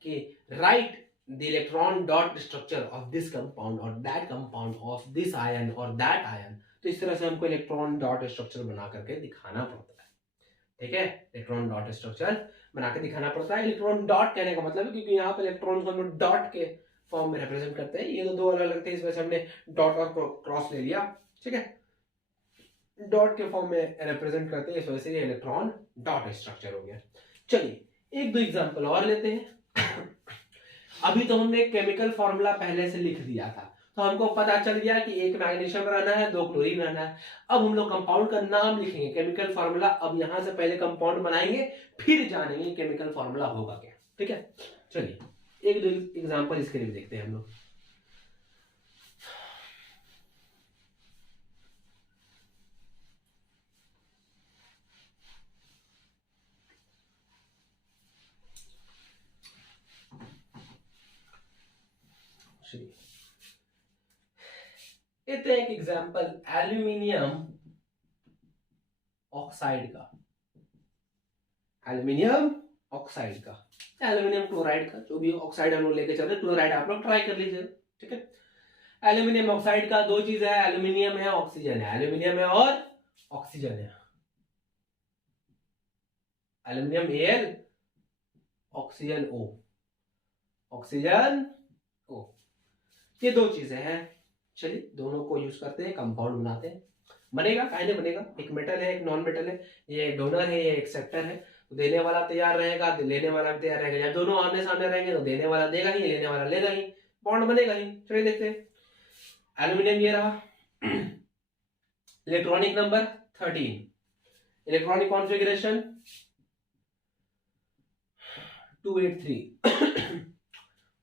कि write the electron dot structure of this compound और that compound of this ion और दैट आयन। तो इस तरह से हमको इलेक्ट्रॉन डॉट स्ट्रक्चर बना करके दिखाना पड़ता है, ठीक है। इलेक्ट्रॉन डॉट स्ट्रक्चर बना के दिखाना पड़ता है। इलेक्ट्रॉन डॉट कहने का मतलब है क्योंकि यहाँ पे इलेक्ट्रॉन को हम लोग डॉट के फॉर्म में रिप्रेजेंट करते हैं। ये तो दो अलग अलग थे, इस वजह से हमने डॉट और क्रॉस ले लिया, ठीक है। डॉट के फॉर्म में रिप्रेजेंट करते हैं, इस वजह से ये इलेक्ट्रॉन डॉट स्ट्रक्चर हो गया। चलिए एक दो एग्जांपल और लेते हैं। अभी तो हमने केमिकल फॉर्मूला पहले से लिख दिया था, तो हमको पता चल गया कि एक मैग्नीशियम रहना है, दो क्लोरीन रहना है। अब हम लोग कंपाउंड का नाम लिखेंगे, केमिकल फॉर्मूला। अब यहां से पहले कंपाउंड बनाएंगे, फिर जानेंगे केमिकल फॉर्मूला होगा क्या, ठीक है। चलिए एक दो एग्जांपल इसके लिए देखते हैं हम लोग। लेते हैं एक एग्जांपल एल्यूमिनियम ऑक्साइड का, एल्यूमिनियम ऑक्साइड का, एल्यूमिनियम क्लोराइड का, जो भी ऑक्साइड हम लोग लेके चलते, क्लोराइड आप लोग ट्राई कर लीजिए, ठीक है। एल्यूमिनियम ऑक्साइड का दो चीज है, एल्यूमिनियम है, ऑक्सीजन है, एल्यूमिनियम है और ऑक्सीजन है। Aluminium Al, oxygen O, oxygen O, ये दो चीजें हैं। चलिए दोनों को यूज करते हैं, कंपाउंड बनाते हैं। बनेगा, काहे नहीं बनेगा, एक मेटल है एक नॉन मेटल है, ये डोनर है ये एक्सेप्टर है। तो देने वाला तैयार रहेगा तो लेने वाला भी तैयार रहेगा। जब दोनों आमने सामने रहेंगे तो देने वाला देगा ही, लेने वाला लेगा ही, बॉन्ड बनेगा ही। चलिए देखते हैं। एल्यूमिनियम ये रहा, electronic number 13, electronic configuration 283।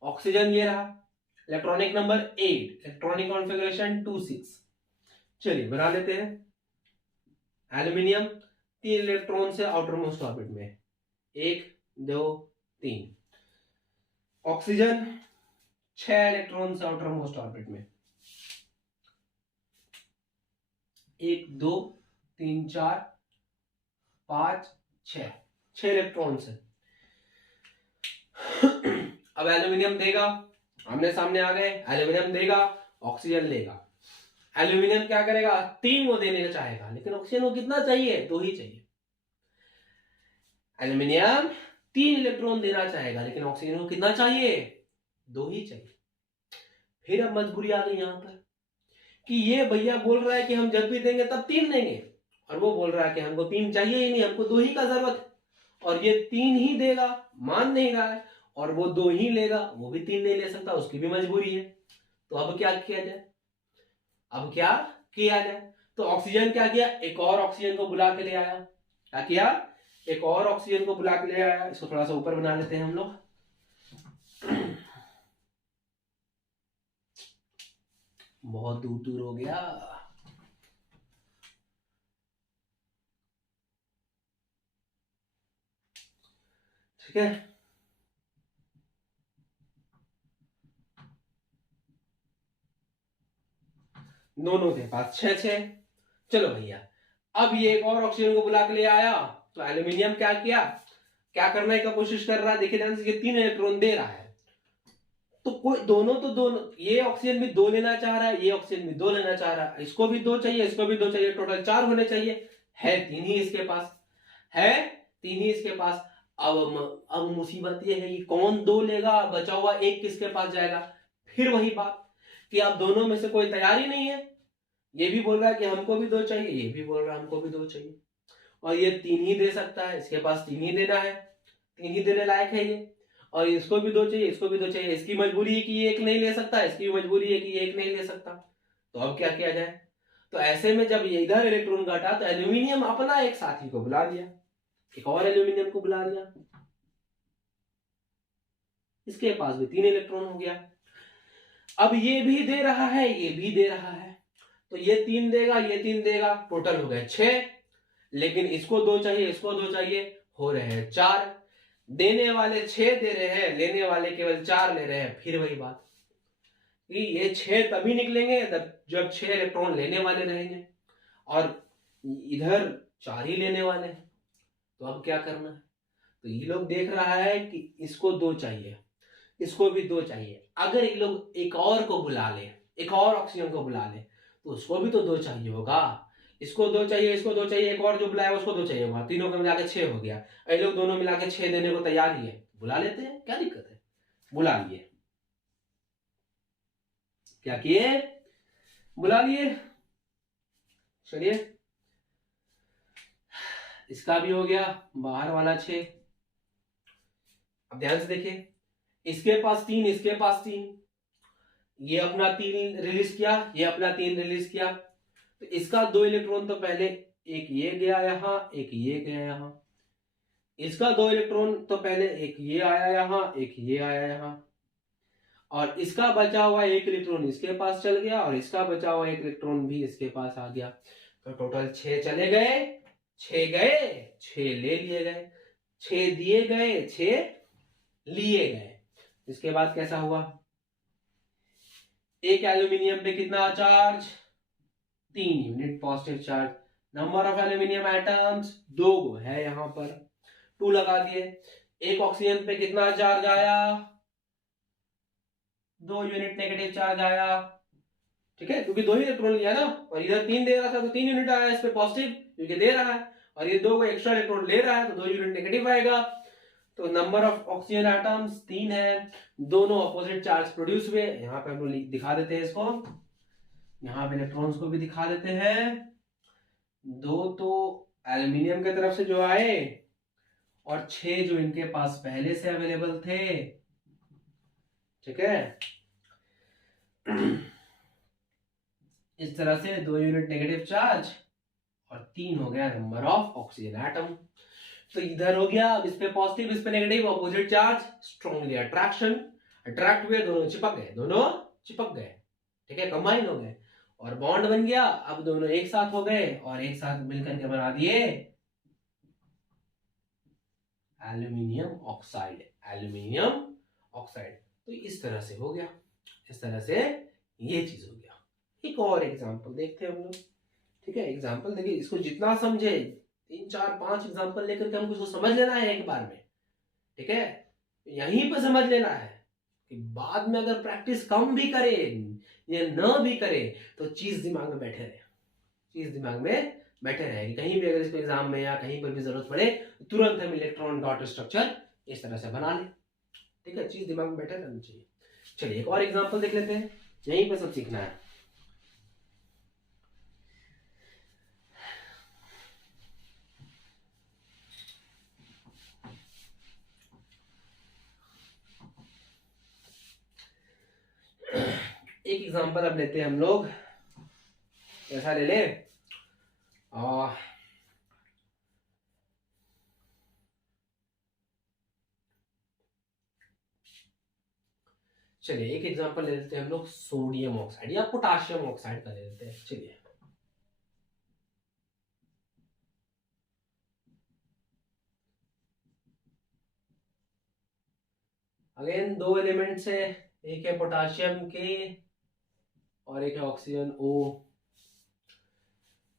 Oxygen ये रहा, इलेक्ट्रॉनिक नंबर 8, इलेक्ट्रॉनिक कॉन्फ़िगरेशन 26। चलिए बना लेते हैं। एल्यूमिनियम 3 इलेक्ट्रॉन से आउटर मोस्ट ऑर्बिट में, 1 2 3। ऑक्सीजन 6 इलेक्ट्रॉन से आउटर मोस्ट ऑर्बिट में, 1 2 3 4 5 6 इलेक्ट्रॉन से। अब एल्यूमिनियम देगा, आमने सामने आ गए, एल्यूमिनियम देगा, ऑक्सीजन लेगा। एल्यूमिनियम क्या करेगा, 3 वो देने का चाहेगा, लेकिन ऑक्सीजन को कितना चाहिए, 2 ही चाहिए। एल्यूमिनियम 3 इलेक्ट्रॉन देना चाहेगा, लेकिन ऑक्सीजन को कितना चाहिए, 2 ही चाहिए। फिर अब मजबूरी आ गई यहां पर कि ये भैया बोल रहा है कि हम जब भी देंगे तब 3 देंगे, और वो बोल रहा है कि हमको 3 चाहिए ही नहीं, हमको 2 ही का जरूरत है। और ये 3 ही देगा, मान नहीं रहा है, और वो 2 ही लेगा, वो भी 3 नहीं ले सकता, उसकी भी मजबूरी है। तो अब क्या किया जाए, अब क्या किया जाए? तो ऑक्सीजन क्या किया, एक और ऑक्सीजन को बुला के ले आया। क्या किया, एक और ऑक्सीजन को बुला के ले आया। इसको थोड़ा सा ऊपर बना लेते हैं हम लोग। बहुत दूर दूर हो गया, ठीक है। दोनों के पास 6 चलो भैया, अब ये एक और ऑक्सीजन को बुला के ले आया। तो एल्यूमिनियम क्या किया, क्या करने का कोशिश कर रहा है, देखिए ध्यान से, ये 3 इलेक्ट्रॉन दे रहा है। तो कोई दोनों तो दोनों, ये ऑक्सीजन भी 2 लेना चाह रहा है, ये ऑक्सीजन भी 2 लेना चाह रहा है, इसको भी 2 चाहिए, इसको भी 2 चाहिए, टोटल 4 होने चाहिए। है 3 ही इसके पास, है 3 ही इसके पास। अब मुसीबत ये है कि कौन 2 लेगा, बचा हुआ 1 किसके पास जाएगा। फिर वही बात कि आप दोनों में से कोई तैयार ही नहीं है। ये भी बोल रहा है कि हमको भी 2 चाहिए, ये भी बोल रहा है हमको भी 2 चाहिए, और ये 3 ही दे सकता है, इसके पास 3 ही देना है, 3 ही देने लायक है ये। और इसको भी दो चाहिए, इसको भी दो चाहिए। इसकी मजबूरी है कि ये एक नहीं ले सकता, इसकी भी मजबूरी है कि ये एक नहीं ले सकता। तो अब क्या किया जाए? तो ऐसे में जब ये इधर इलेक्ट्रॉन घटा तो एल्यूमिनियम अपना एक साथी को बुला लिया, एक और एल्यूमिनियम को बुला लिया, इसके पास भी 3 इलेक्ट्रॉन हो गया। अब ये भी दे रहा है, ये भी दे रहा है, तो ये 3 देगा, ये 3 देगा, टोटल हो गए 6। लेकिन इसको 2 चाहिए, इसको 2 चाहिए, हो रहे हैं 4। देने वाले 6 दे रहे हैं, लेने वाले केवल 4 ले रहे हैं। फिर वही बात कि ये 6 तभी निकलेंगे जब 6 इलेक्ट्रॉन लेने वाले रहेंगे, और इधर 4 ही लेने वाले हैं। तो अब क्या करना है? तो ये लोग देख रहा है कि इसको 2 चाहिए, इसको भी 2 चाहिए। अगर ये लोग एक और को बुला ले, एक और ऑक्सीजन को बुला ले, तो उसको भी तो 2 चाहिए होगा। इसको 2 चाहिए, इसको 2 चाहिए, एक और जो बुलाया उसको 2 चाहिए होगा, तीनों को मिला के 6 हो गया। ये लोग दोनों मिला के 6 देने को तैयार ही है, बुला लेते हैं, क्या दिक्कत है? बुला लिए, क्या किए? बुला लिए। चलिए, इसका भी हो गया, बाहर वाला 6। अब ध्यान से देखिए, इसके पास 3, इसके पास 3, ये अपना 3 रिलीज किया, ये अपना 3 रिलीज किया, तो इसका 2 इलेक्ट्रॉन तो पहले, एक ये गया यहां, एक ये गया यहां। इसका 2 इलेक्ट्रॉन तो पहले एक ये आया यहां, एक ये आया यहां, और इसका बचा हुआ 1 इलेक्ट्रॉन इसके पास चल गया, और इसका बचा हुआ 1 इलेक्ट्रॉन भी इसके पास आ गया। तो टोटल 6 चले गए, 6 गए, 6 ले लिए गए, 6 दिए गए, 6 लिए गए। इसके बाद कैसा हुआ? एक एल्यूमिनियम पे कितना charge? 3 unit positive charge. Number of aluminium atoms 2 है, यहां पर 2 लगा दिए। एक ऑक्सीजन पे कितना चार्ज आया? 2 यूनिट नेगेटिव चार्ज आया, ठीक है, क्योंकि 2 ही इलेक्ट्रॉन लिया ना, और इधर 3 दे रहा था तो 3 यूनिट आया इस पे पॉजिटिव, क्योंकि दे रहा है, और ये 2 को एक्स्ट्रा इलेक्ट्रॉन ले रहा है तो 2 यूनिट नेगेटिव आएगा। तो नंबर ऑफ ऑक्सीजन एटम्स 3 है, दोनों अपोजिट चार्ज प्रोड्यूस हुए। यहाँ पे हम लोग दिखा देते हैं इसको, यहाँ पे इलेक्ट्रॉन्स को भी दिखा देते हैं। 2 तो एल्यूमिनियम की तरफ से जो आए, और 6 जो इनके पास पहले से अवेलेबल थे, ठीक है। इस तरह से 2 यूनिट नेगेटिव चार्ज और 3 हो गया नंबर ऑफ ऑक्सीजन एटम। तो इधर हो गया, अब इस पे पॉजिटिव, इस पे negative, opposite charge, strongly attraction, attract हुए, दोनों चिपक गए, दोनों चिपक गए, ठीक है, कंबाइन हो गए, और बॉन्ड बन गया। अब दोनों एक साथ हो गए, और एक साथ मिलकर के बना दिए एल्यूमिनियम ऑक्साइड, एल्यूमिनियम ऑक्साइड। तो इस तरह से हो गया, इस तरह से ये चीज हो गया। एक और एग्जांपल देखते हैं हम लोग, ठीक है। एग्जांपल देखिए, इसको जितना समझे, 3 4 5 एग्जांपल लेकर के हमको इसको समझ लेना है एक बार में, ठीक है, यहीं पे समझ लेना है कि बाद में अगर प्रैक्टिस कम भी करे या न भी करे तो चीज दिमाग में बैठे रहे, चीज दिमाग में बैठे रहे कि कहीं भी अगर इसको एग्जाम में या कहीं पर भी जरूरत पड़े तो तुरंत हम इलेक्ट्रॉन डॉट स्ट्रक्चर इस तरह से बना ले, ठीक है, चीज दिमाग में बैठे रहना चाहिए। चलिए एक और एग्जांपल देख लेते हैं, यहीं पे सब सीखना है। एक एग्जांपल अब लेते हैं हम लोग, ऐसा ले ले, चलिए एक एग्जांपल ले लेते हैं हम लोग सोडियम ऑक्साइड या पोटाशियम ऑक्साइड का ले लेते हैं। चलिए अगेन 2 एलिमेंट्स है, एक है पोटाशियम के और एक है ऑक्सीजन ओ।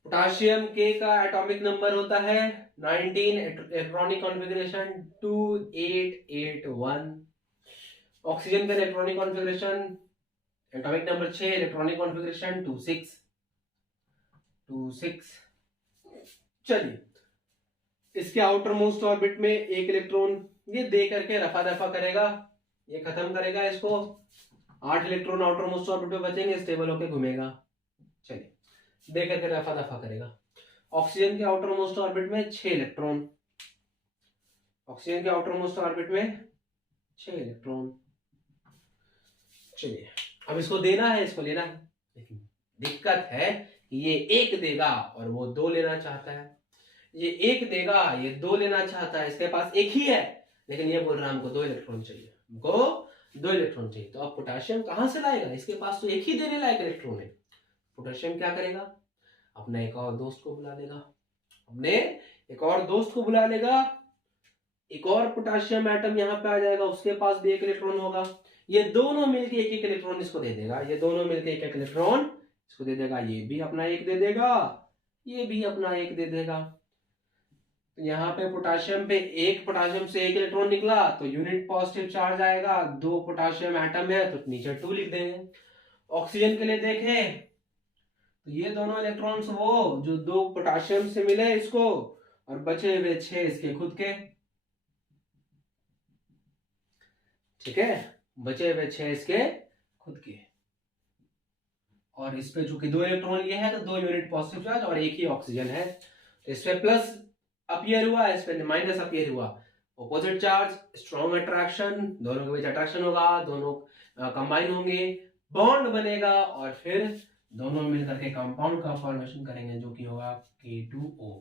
पोटाशियम के का एटॉमिक नंबर होता है 19, इलेक्ट्रॉनिक कॉन्फ़िगरेशन 2881। ऑक्सीजन का electronic configuration, atomic number 6, electronic configuration 26। चलिए इसके आउटर मोस्ट ऑर्बिट में एक इलेक्ट्रॉन ये दे करके रफा दफा करेगा, ये खत्म करेगा इसको, 8 इलेक्ट्रॉन आउटर मोस्ट ऑर्बिट में बचेंगे, स्टेबल होकर घूमेगा। चलिए दे करके रफा दफा करेगा। ऑक्सीजन के आउटर मोस्ट ऑर्बिट में 6 इलेक्ट्रॉन, ऑक्सीजन के आउटर मोस्ट ऑर्बिट में 6 इलेक्ट्रॉन। चलिए अब इसको देना है, इसको लेना है, लेकिन दिक्कत है कि ये 1 देगा और वो 2 लेना चाहता है। ये 1 देगा, ये 2 लेना चाहता है, इसके पास 1 ही है, लेकिन ये बोल रहा है हमको 2 इलेक्ट्रॉन चाहिए, हमको 2 इलेक्ट्रॉन चाहिए। तो अब पोटेशियम कहां से लाएगा? इसके पास तो 1 ही देने लायक इलेक्ट्रॉन है। पोटेशियम क्या करेगा? अपने एक और दोस्त को बुला लेगा, अपने एक और दोस्त को बुला लेगा, एक और पोटेशियम एटम यहाँ पे आ जाएगा, उसके पास भी 1 इलेक्ट्रॉन होगा। ये दोनों मिलके 1-1 इलेक्ट्रॉन इसको दे देगा, ये दोनों मिलके 1-1 इलेक्ट्रॉन इसको दे देगा, ये भी अपना 1 दे देगा, ये भी अपना 1 दे देगा। तो यहाँ पे पोटेशियम पे 1 पोटेशियम से 1 इलेक्ट्रॉन निकला तो यूनिट पॉजिटिव चार्ज आएगा, 2 पोटेशियम एटम है तो नीचे 2 लिख देंगे। ऑक्सीजन के लिए देखें तो ये दोनों इलेक्ट्रॉन्स वो जो 2 पोटेशियम से मिले इसको, और बचे हुए 6 इसके खुद के, ठीक है, बचे हुए 6 इसके खुद के। और इस पे चूंकि 2 इलेक्ट्रॉन ये है तो 2 यूनिट पॉजिटिव चार्ज और 1 ही ऑक्सीजन है, तो इस पे प्लस अपीयर हुआ, इस पे माइनस अपीयर हुआ। ऑपोजिट चार्ज, स्ट्रॉन्ग अट्रैक्शन, दोनों के बीच अट्रैक्शन होगा, दोनों कंबाइन होंगे, बॉन्ड बनेगा और फिर दोनों मिलकर के कंपाउंड का फॉर्मेशन करेंगे जो कि होगा K2O,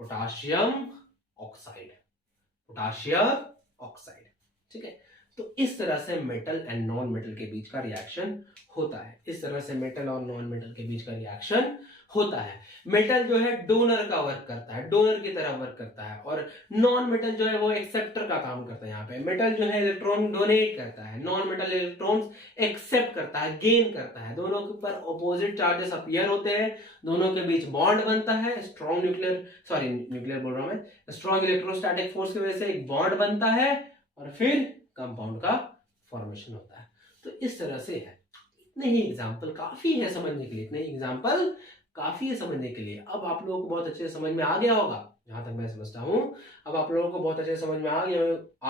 potassium oxide, potassium oxide. ठीक है, तो इस तरह से मेटल एंड नॉन मेटल के बीच का रिएक्शन होता है, इस तरह से मेटल और नॉन मेटल के बीच का रिएक्शन होता है। मेटल जो है डोनर का वर्क करता है, डोनर की तरह वर्क करता है, और नॉन मेटल जो है वो एक्सेप्टर का काम करता है। यहाँ पे मेटल जो है इलेक्ट्रॉन डोनेट करता है, नॉन मेटल इलेक्ट्रॉन्स एक्सेप्ट करता है, गेन करता है। दोनों के ऊपर ऑपोजिट चार्जेस अपीयर होते हैं, दोनों के बीच बॉन्ड बनता है, स्ट्रॉन्ग न्यूक्लियर बोल रहा हूं मैं, स्ट्रॉन्ग इलेक्ट्रोस्टैटिक फोर्स की वजह से एक बॉन्ड बनता है और फिर कंपाउंड का फॉर्मेशन होता है। तो इस तरह से है। इतने ही एग्जाम्पल काफी है समझने के लिए, इतने एग्जाम्पल काफी है समझने के लिए। अब आप लोगों को बहुत अच्छे से समझ में आ गया होगा, जहां तक मैं समझता हूं, अब आप लोगों को बहुत अच्छे से समझ में आ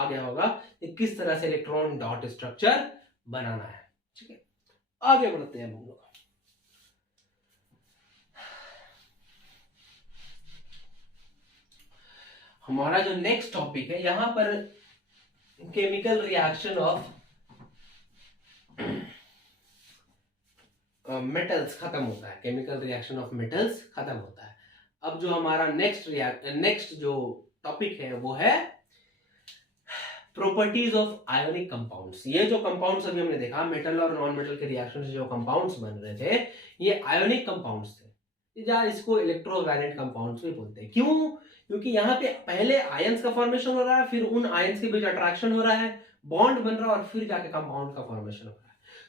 गया होगा कि किस तरह से इलेक्ट्रॉन डॉट स्ट्रक्चर बनाना है। ठीक है, आगे बढ़ते हैं हम लोग। हमारा जो नेक्स्ट टॉपिक है, यहां पर केमिकल रिएक्शन ऑफ मेटल्स खत्म होता है, केमिकल रिएक्शन ऑफ मेटल्स खत्म होता है। अब जो हमारा नेक्स्ट जो टॉपिक है वो है प्रॉपर्टीज ऑफ आयोनिक कंपाउंड्स। ये जो कंपाउंड्स अभी हमने देखा, मेटल और नॉन मेटल के रिएक्शन से जो कंपाउंड्स बन रहे थे, ये आयोनिक कंपाउंड्स थे, या इसको इलेक्ट्रोवैलेंट कंपाउंड्स भी बोलते हैं। क्यों? क्योंकि यहाँ पे पहले आयंस का फॉर्मेशन हो रहा है, फिर उन आयंस के बीच अट्रैक्शन हो रहा है, बॉन्ड बन रहा है, और फिर जाके कंपाउंड का फॉर्मेशन हो रहा है।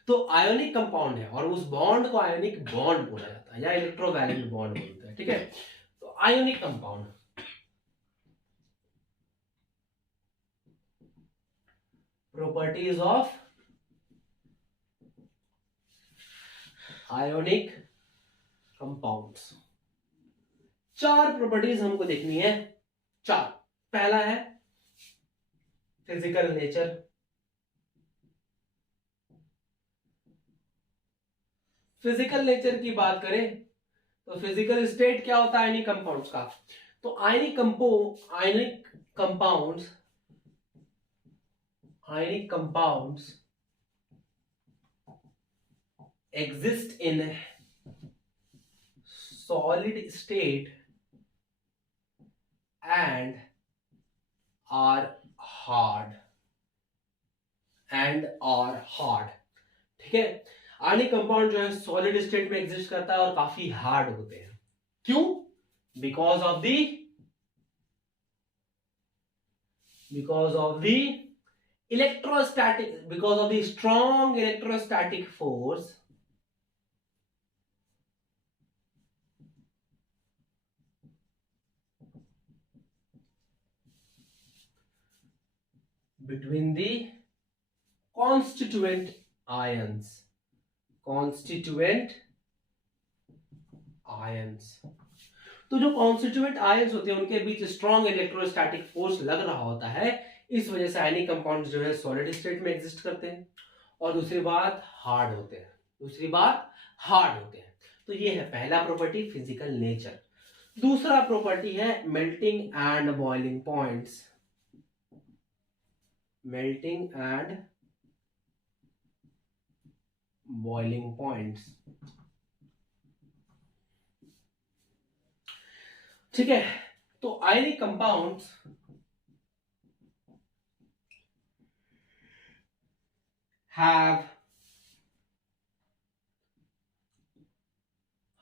तो आयोनिक कंपाउंड है और उस बॉन्ड को आयोनिक बॉन्ड बोला जाता है या इलेक्ट्रोवैलेंट बॉन्ड बोलते हैं। ठीक है, तो ionic compound, properties of ionic compounds. 4 properties हमको देखनी है, 4। पहला है फिजिकल नेचर, फिजिकल नेचर की बात करें तो फिजिकल स्टेट क्या होता है आयनिक कंपाउंड्स का? तो ionic compounds exist in solid state and are hard ठीक है, आयनिक कंपाउंड जो है सॉलिड स्टेट में एग्जिस्ट करता है और काफी हार्ड होते हैं। क्यों? Because of the electrostatic, because of the strong electrostatic force between the constituent ions, तो जो कॉन्स्टिट्यूएंट आयंस होते हैं उनके बीच स्ट्रॉन्ग इलेक्ट्रोस्टैटिक फोर्स लग रहा होता है, इस वजह से आयनिक कंपाउंड्स जो है सॉलिड स्टेट में एग्जिस्ट करते हैं। और दूसरी बात हार्ड होते हैं, तो ये है पहला प्रॉपर्टी, फिजिकल नेचर। दूसरा प्रॉपर्टी है melting and boiling points. melting and boiling points। ठीक है, तो ionic compounds have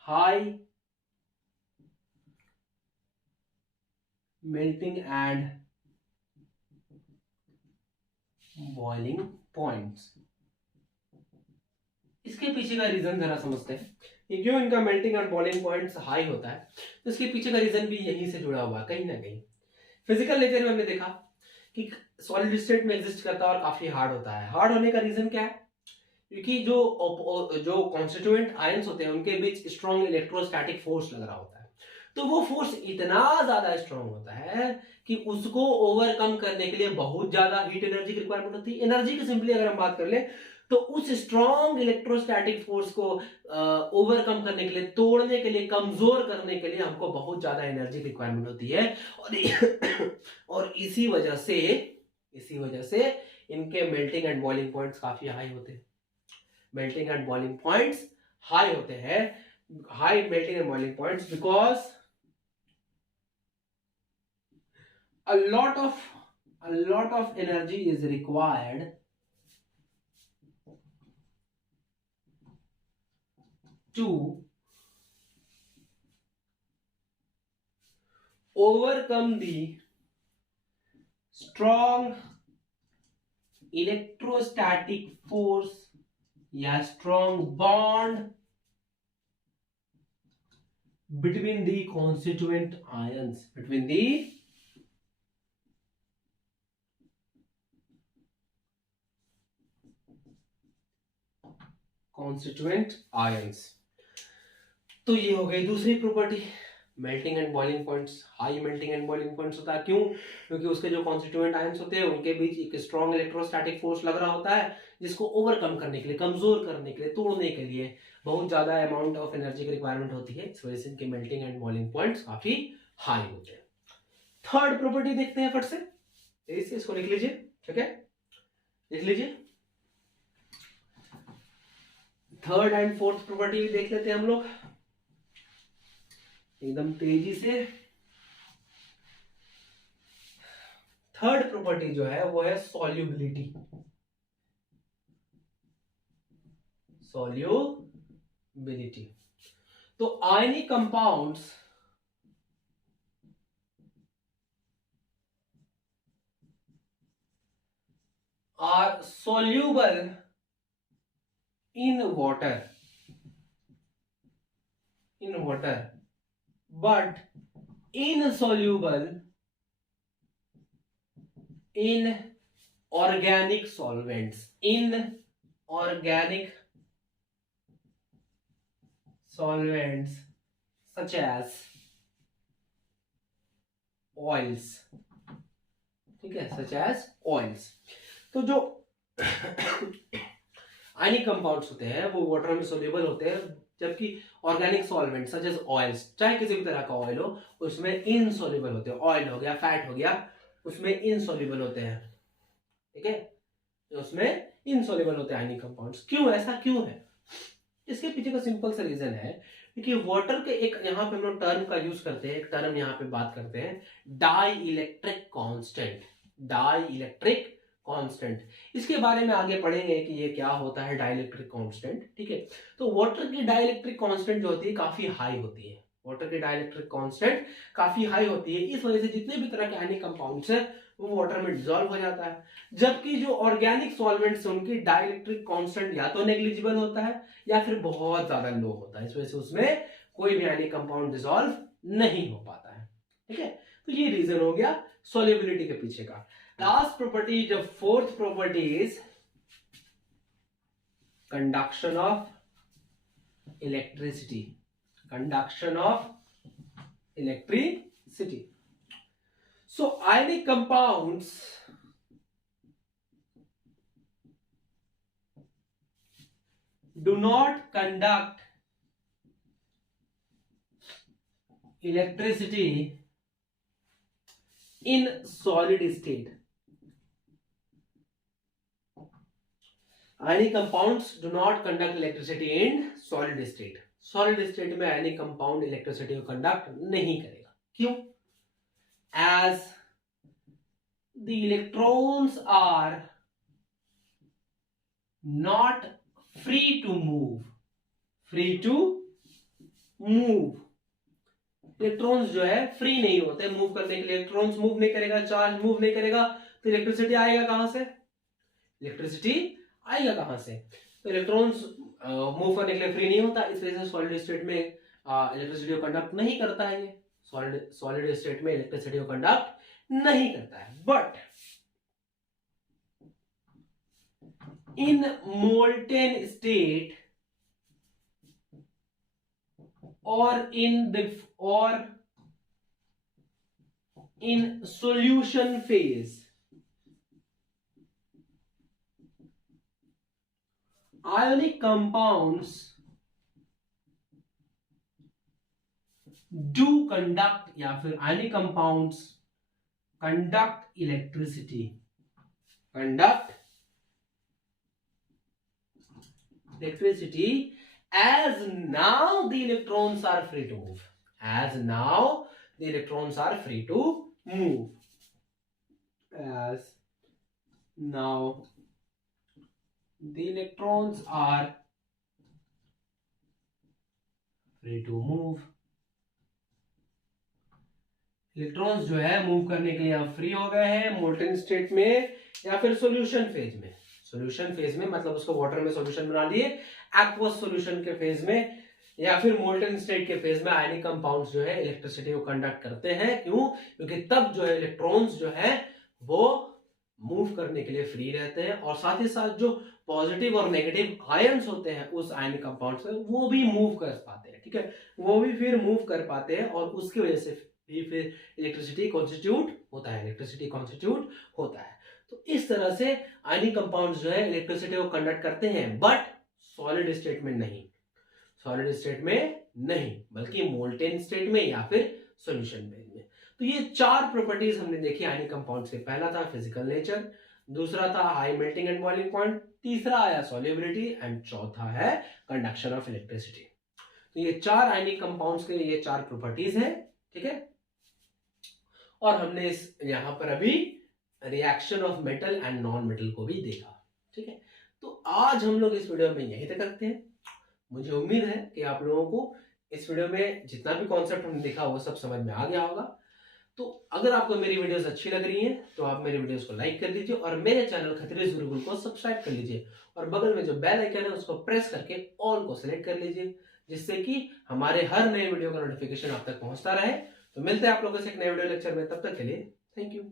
high melting and boiling points। इसके पीछे का रीजन जरा समझते हैं कि क्यों इनका melting and boiling points high होता है। तो इसके पीछे का रीजन भी यहीं से जुड़ा हुआ है कहीं ना कहीं। फिजिकल नेचर में हमने देखा कि सॉलिड स्टेट में एग्जिस्ट करता है और काफी हार्ड होता है। हार्ड होने का रीजन क्या है? क्योंकि जो कॉन्स्टिट्यूएंट आयंस होते हैं उनके बीच स्ट्रॉन्ग इलेक्ट्रोस्टैटिक फोर्स लग रहा होता है। तो वो फोर्स इतना ज्यादा स्ट्रॉन्ग होता है कि उसको ओवरकम करने के लिए बहुत ज्यादा हीट एनर्जी की रिक्वायरमेंट होती है। एनर्जी की सिंपली अगर हम बात कर ले तो उस स्ट्रॉन्ग इलेक्ट्रोस्टैटिक फोर्स को ओवरकम करने के लिए, तोड़ने के लिए, कमजोर करने के लिए हमको बहुत ज्यादा एनर्जी की रिक्वायरमेंट होती है। और इसी वजह से इनके मेल्टिंग एंड बॉइलिंग पॉइंट्स काफी हाई होते हैं। Melting and boiling points high होते हैं, high melting and boiling points because a lot of energy is required to overcome the strong electrostatic force या strong bond between the constituent ions, between the constituent ions। तो ये हो गई दूसरी property, melting and boiling points. High melting and boiling points होता है क्यों? क्योंकि उसके जो कॉन्स्टिट्यूएंट आयंस होते हैं उनके बीच एक स्ट्रॉन्ग इलेक्ट्रोस्टैटिक फोर्स लग रहा होता है, जिसको ओवरकम करने के लिए, कमजोर करने के लिए, तोड़ने के लिए बहुत ज्यादा अमाउंट ऑफ एनर्जी की रिक्वायरमेंट होती है। इस वजह से इनके मेल्टिंग एंड बॉइलिंग पॉइंट्स काफी हाई होते हैं। थर्ड प्रॉपर्टी देखते हैं फट से, इसको लिख लीजिए। ठीक है, लिख लीजिए। थर्ड एंड फोर्थ प्रॉपर्टी भी देख लेते हैं हम लोग एकदम तेजी से। थर्ड प्रॉपर्टी जो है वो है सॉल्युबिलिटी। सॉल्युबिलिटी। तो ionic compounds are soluble in water, but insoluble in organic solvents, such as oils। ठीक है, सच एज ऑयल्स। तो जो आयनिक कंपाउंड्स होते हैं वो वाटर में सोल्यूबल होते हैं, जबकि organic solvent such as oils, चाहे किसी भी तरह का ऑयल हो, उसमें इनसोल्यूबल होते हैं। ऑयल हो गया, फैट हो गया, उसमें इनसोल्यूबल होते हैं। ठीक है, उसमें इनसोल्यूबल होते हैं आयनिक कंपाउंड्स। क्यों, ऐसा क्यों है? इसके पीछे का सिंपल सा रीजन है क्योंकि वाटर के एक यहां पे हम लोग टर्म का यूज करते हैं, एक टर्म यहां पे बात करते हैं, dielectric constant. Dielectric constant, इसके बारे में आगे पढ़ेंगे कि ये क्या होता है डाई इलेक्ट्रिक कांस्टेंट। ठीक है, तो वाटर की डाई इलेक्ट्रिक कांस्टेंट जो होती है काफी हाई होती है। वाटर की डाई इलेक्ट्रिक कांस्टेंट काफी हाई होती है, इस वजह से जितने भी तरह के आयनिक कंपाउंड्स है वो वाटर में डिसॉल्व हो जाता है। जबकि जो ऑर्गेनिक सॉल्वेंट्स उनकी डाई इलेक्ट्रिक कांस्टेंट या तो नेग्लिजिबल होता है या फिर बहुत ज्यादा लो होता है, इस वजह से उसमें कोई भी आयनिक कंपाउंड डिसॉल्व नहीं हो पाता है। ठीक है, तो ये रीजन हो गया सॉल्युबिलिटी के पीछे का। लास्ट प्रॉपर्टी, जो fourth property is conduction of electricity. Conduction of electricity. So ionic compounds do not conduct electricity in solid state, Ionic compounds do not conduct electricity in solid state. Solid state में ionic compound electricity को conduct नहीं करेगा. क्यों? As the electrons are not free to move. Free to move. Electrons जो है free नहीं होते move करने के लिए. इलेक्ट्रॉन्स मूव नहीं करेगा, चार्ज मूव नहीं करेगा, तो इलेक्ट्रिसिटी आएगा कहां से? इलेक्ट्रिसिटी आएगा कहां से? तो इलेक्ट्रॉन्स मूव करने के लिए फ्री नहीं होता, इस वजह से सॉलिड स्टेट में इलेक्ट्रिसिटी को कंडक्ट नहीं करता है. ये सॉलिड स्टेट में इलेक्ट्रिसिटी को कंडक्ट नहीं करता है. But in molten state or in solution phase, ionic compounds do conduct, या फिर ionic compounds conduct electricity, as now the electrons are free to move. As now the electrons are free to move. As now the electrons are free to move. Electrons जो है move करने के लिए अब free हो गए हैं molten state में या फिर सॉल्यूशन फेज में. सॉल्यूशन फेज में मतलब उसको वाटर में सॉल्यूशन बना लिए, एक्वस सॉल्यूशन के फेज में या फिर मोल्टेन स्टेट के फेज में आयनिक कंपाउंड्स जो है इलेक्ट्रिसिटी को कंडक्ट करते हैं. क्यों? क्योंकि तब जो है इलेक्ट्रॉन्स जो है वो मूव करने के लिए फ्री रहते हैं और साथ ही साथ जो पॉजिटिव और नेगेटिव आयंस होते हैं उस आयनिक कंपाउंड्स में वो भी मूव कर पाते हैं. ठीक है, वो भी फिर मूव कर पाते हैं और उसकी वजह से भी फिर इलेक्ट्रिसिटी कॉन्स्टिट्यूट होता है. तो इस तरह से आयनिक कंपाउंड्स जो है इलेक्ट्रिसिटी को कंडक्ट करते हैं, बट सॉलिड स्टेट में नहीं. सॉलिड स्टेट में नहीं बल्कि मोल्टेन स्टेट में या फिर सॉल्यूशन फेज में. तो ये चार प्रॉपर्टीज हमने देखी आयनिक कंपाउंड्स के. पहला था फिजिकल नेचर, दूसरा था high melting and boiling point, तीसरा आया सॉल्युबिलिटी एंड चौथा है कंडक्शन ऑफ इलेक्ट्रिसिटी. तो ये चार आयनिक कंपाउंड्स के ये चार प्रॉपर्टीज हैं. ठीक है, और हमने इस यहां पर अभी reaction of metal and non metal को भी देखा. ठीक है, तो आज हम लोग इस वीडियो में यही तक रखते हैं. मुझे उम्मीद है कि आप लोगों को इस वीडियो में जितना भी कॉन्सेप्ट हमने देखा वो सब समझ में आ गया होगा. तो अगर आपको मेरी वीडियोस अच्छी लग रही हैं तो आप मेरी वीडियोस को लाइक कर लीजिए और मेरे चैनल खतरीज गुरुकुल को सब्सक्राइब कर लीजिए और बगल में जो बेल आइकन है उसको प्रेस करके ऑल को सिलेक्ट कर लीजिए, जिससे कि हमारे हर नए वीडियो का नोटिफिकेशन आप तक पहुंचता रहे. तो मिलते हैं आप लोगों से एक नए वीडियो लेक्चर में. तब तक के लिए थैंक यू.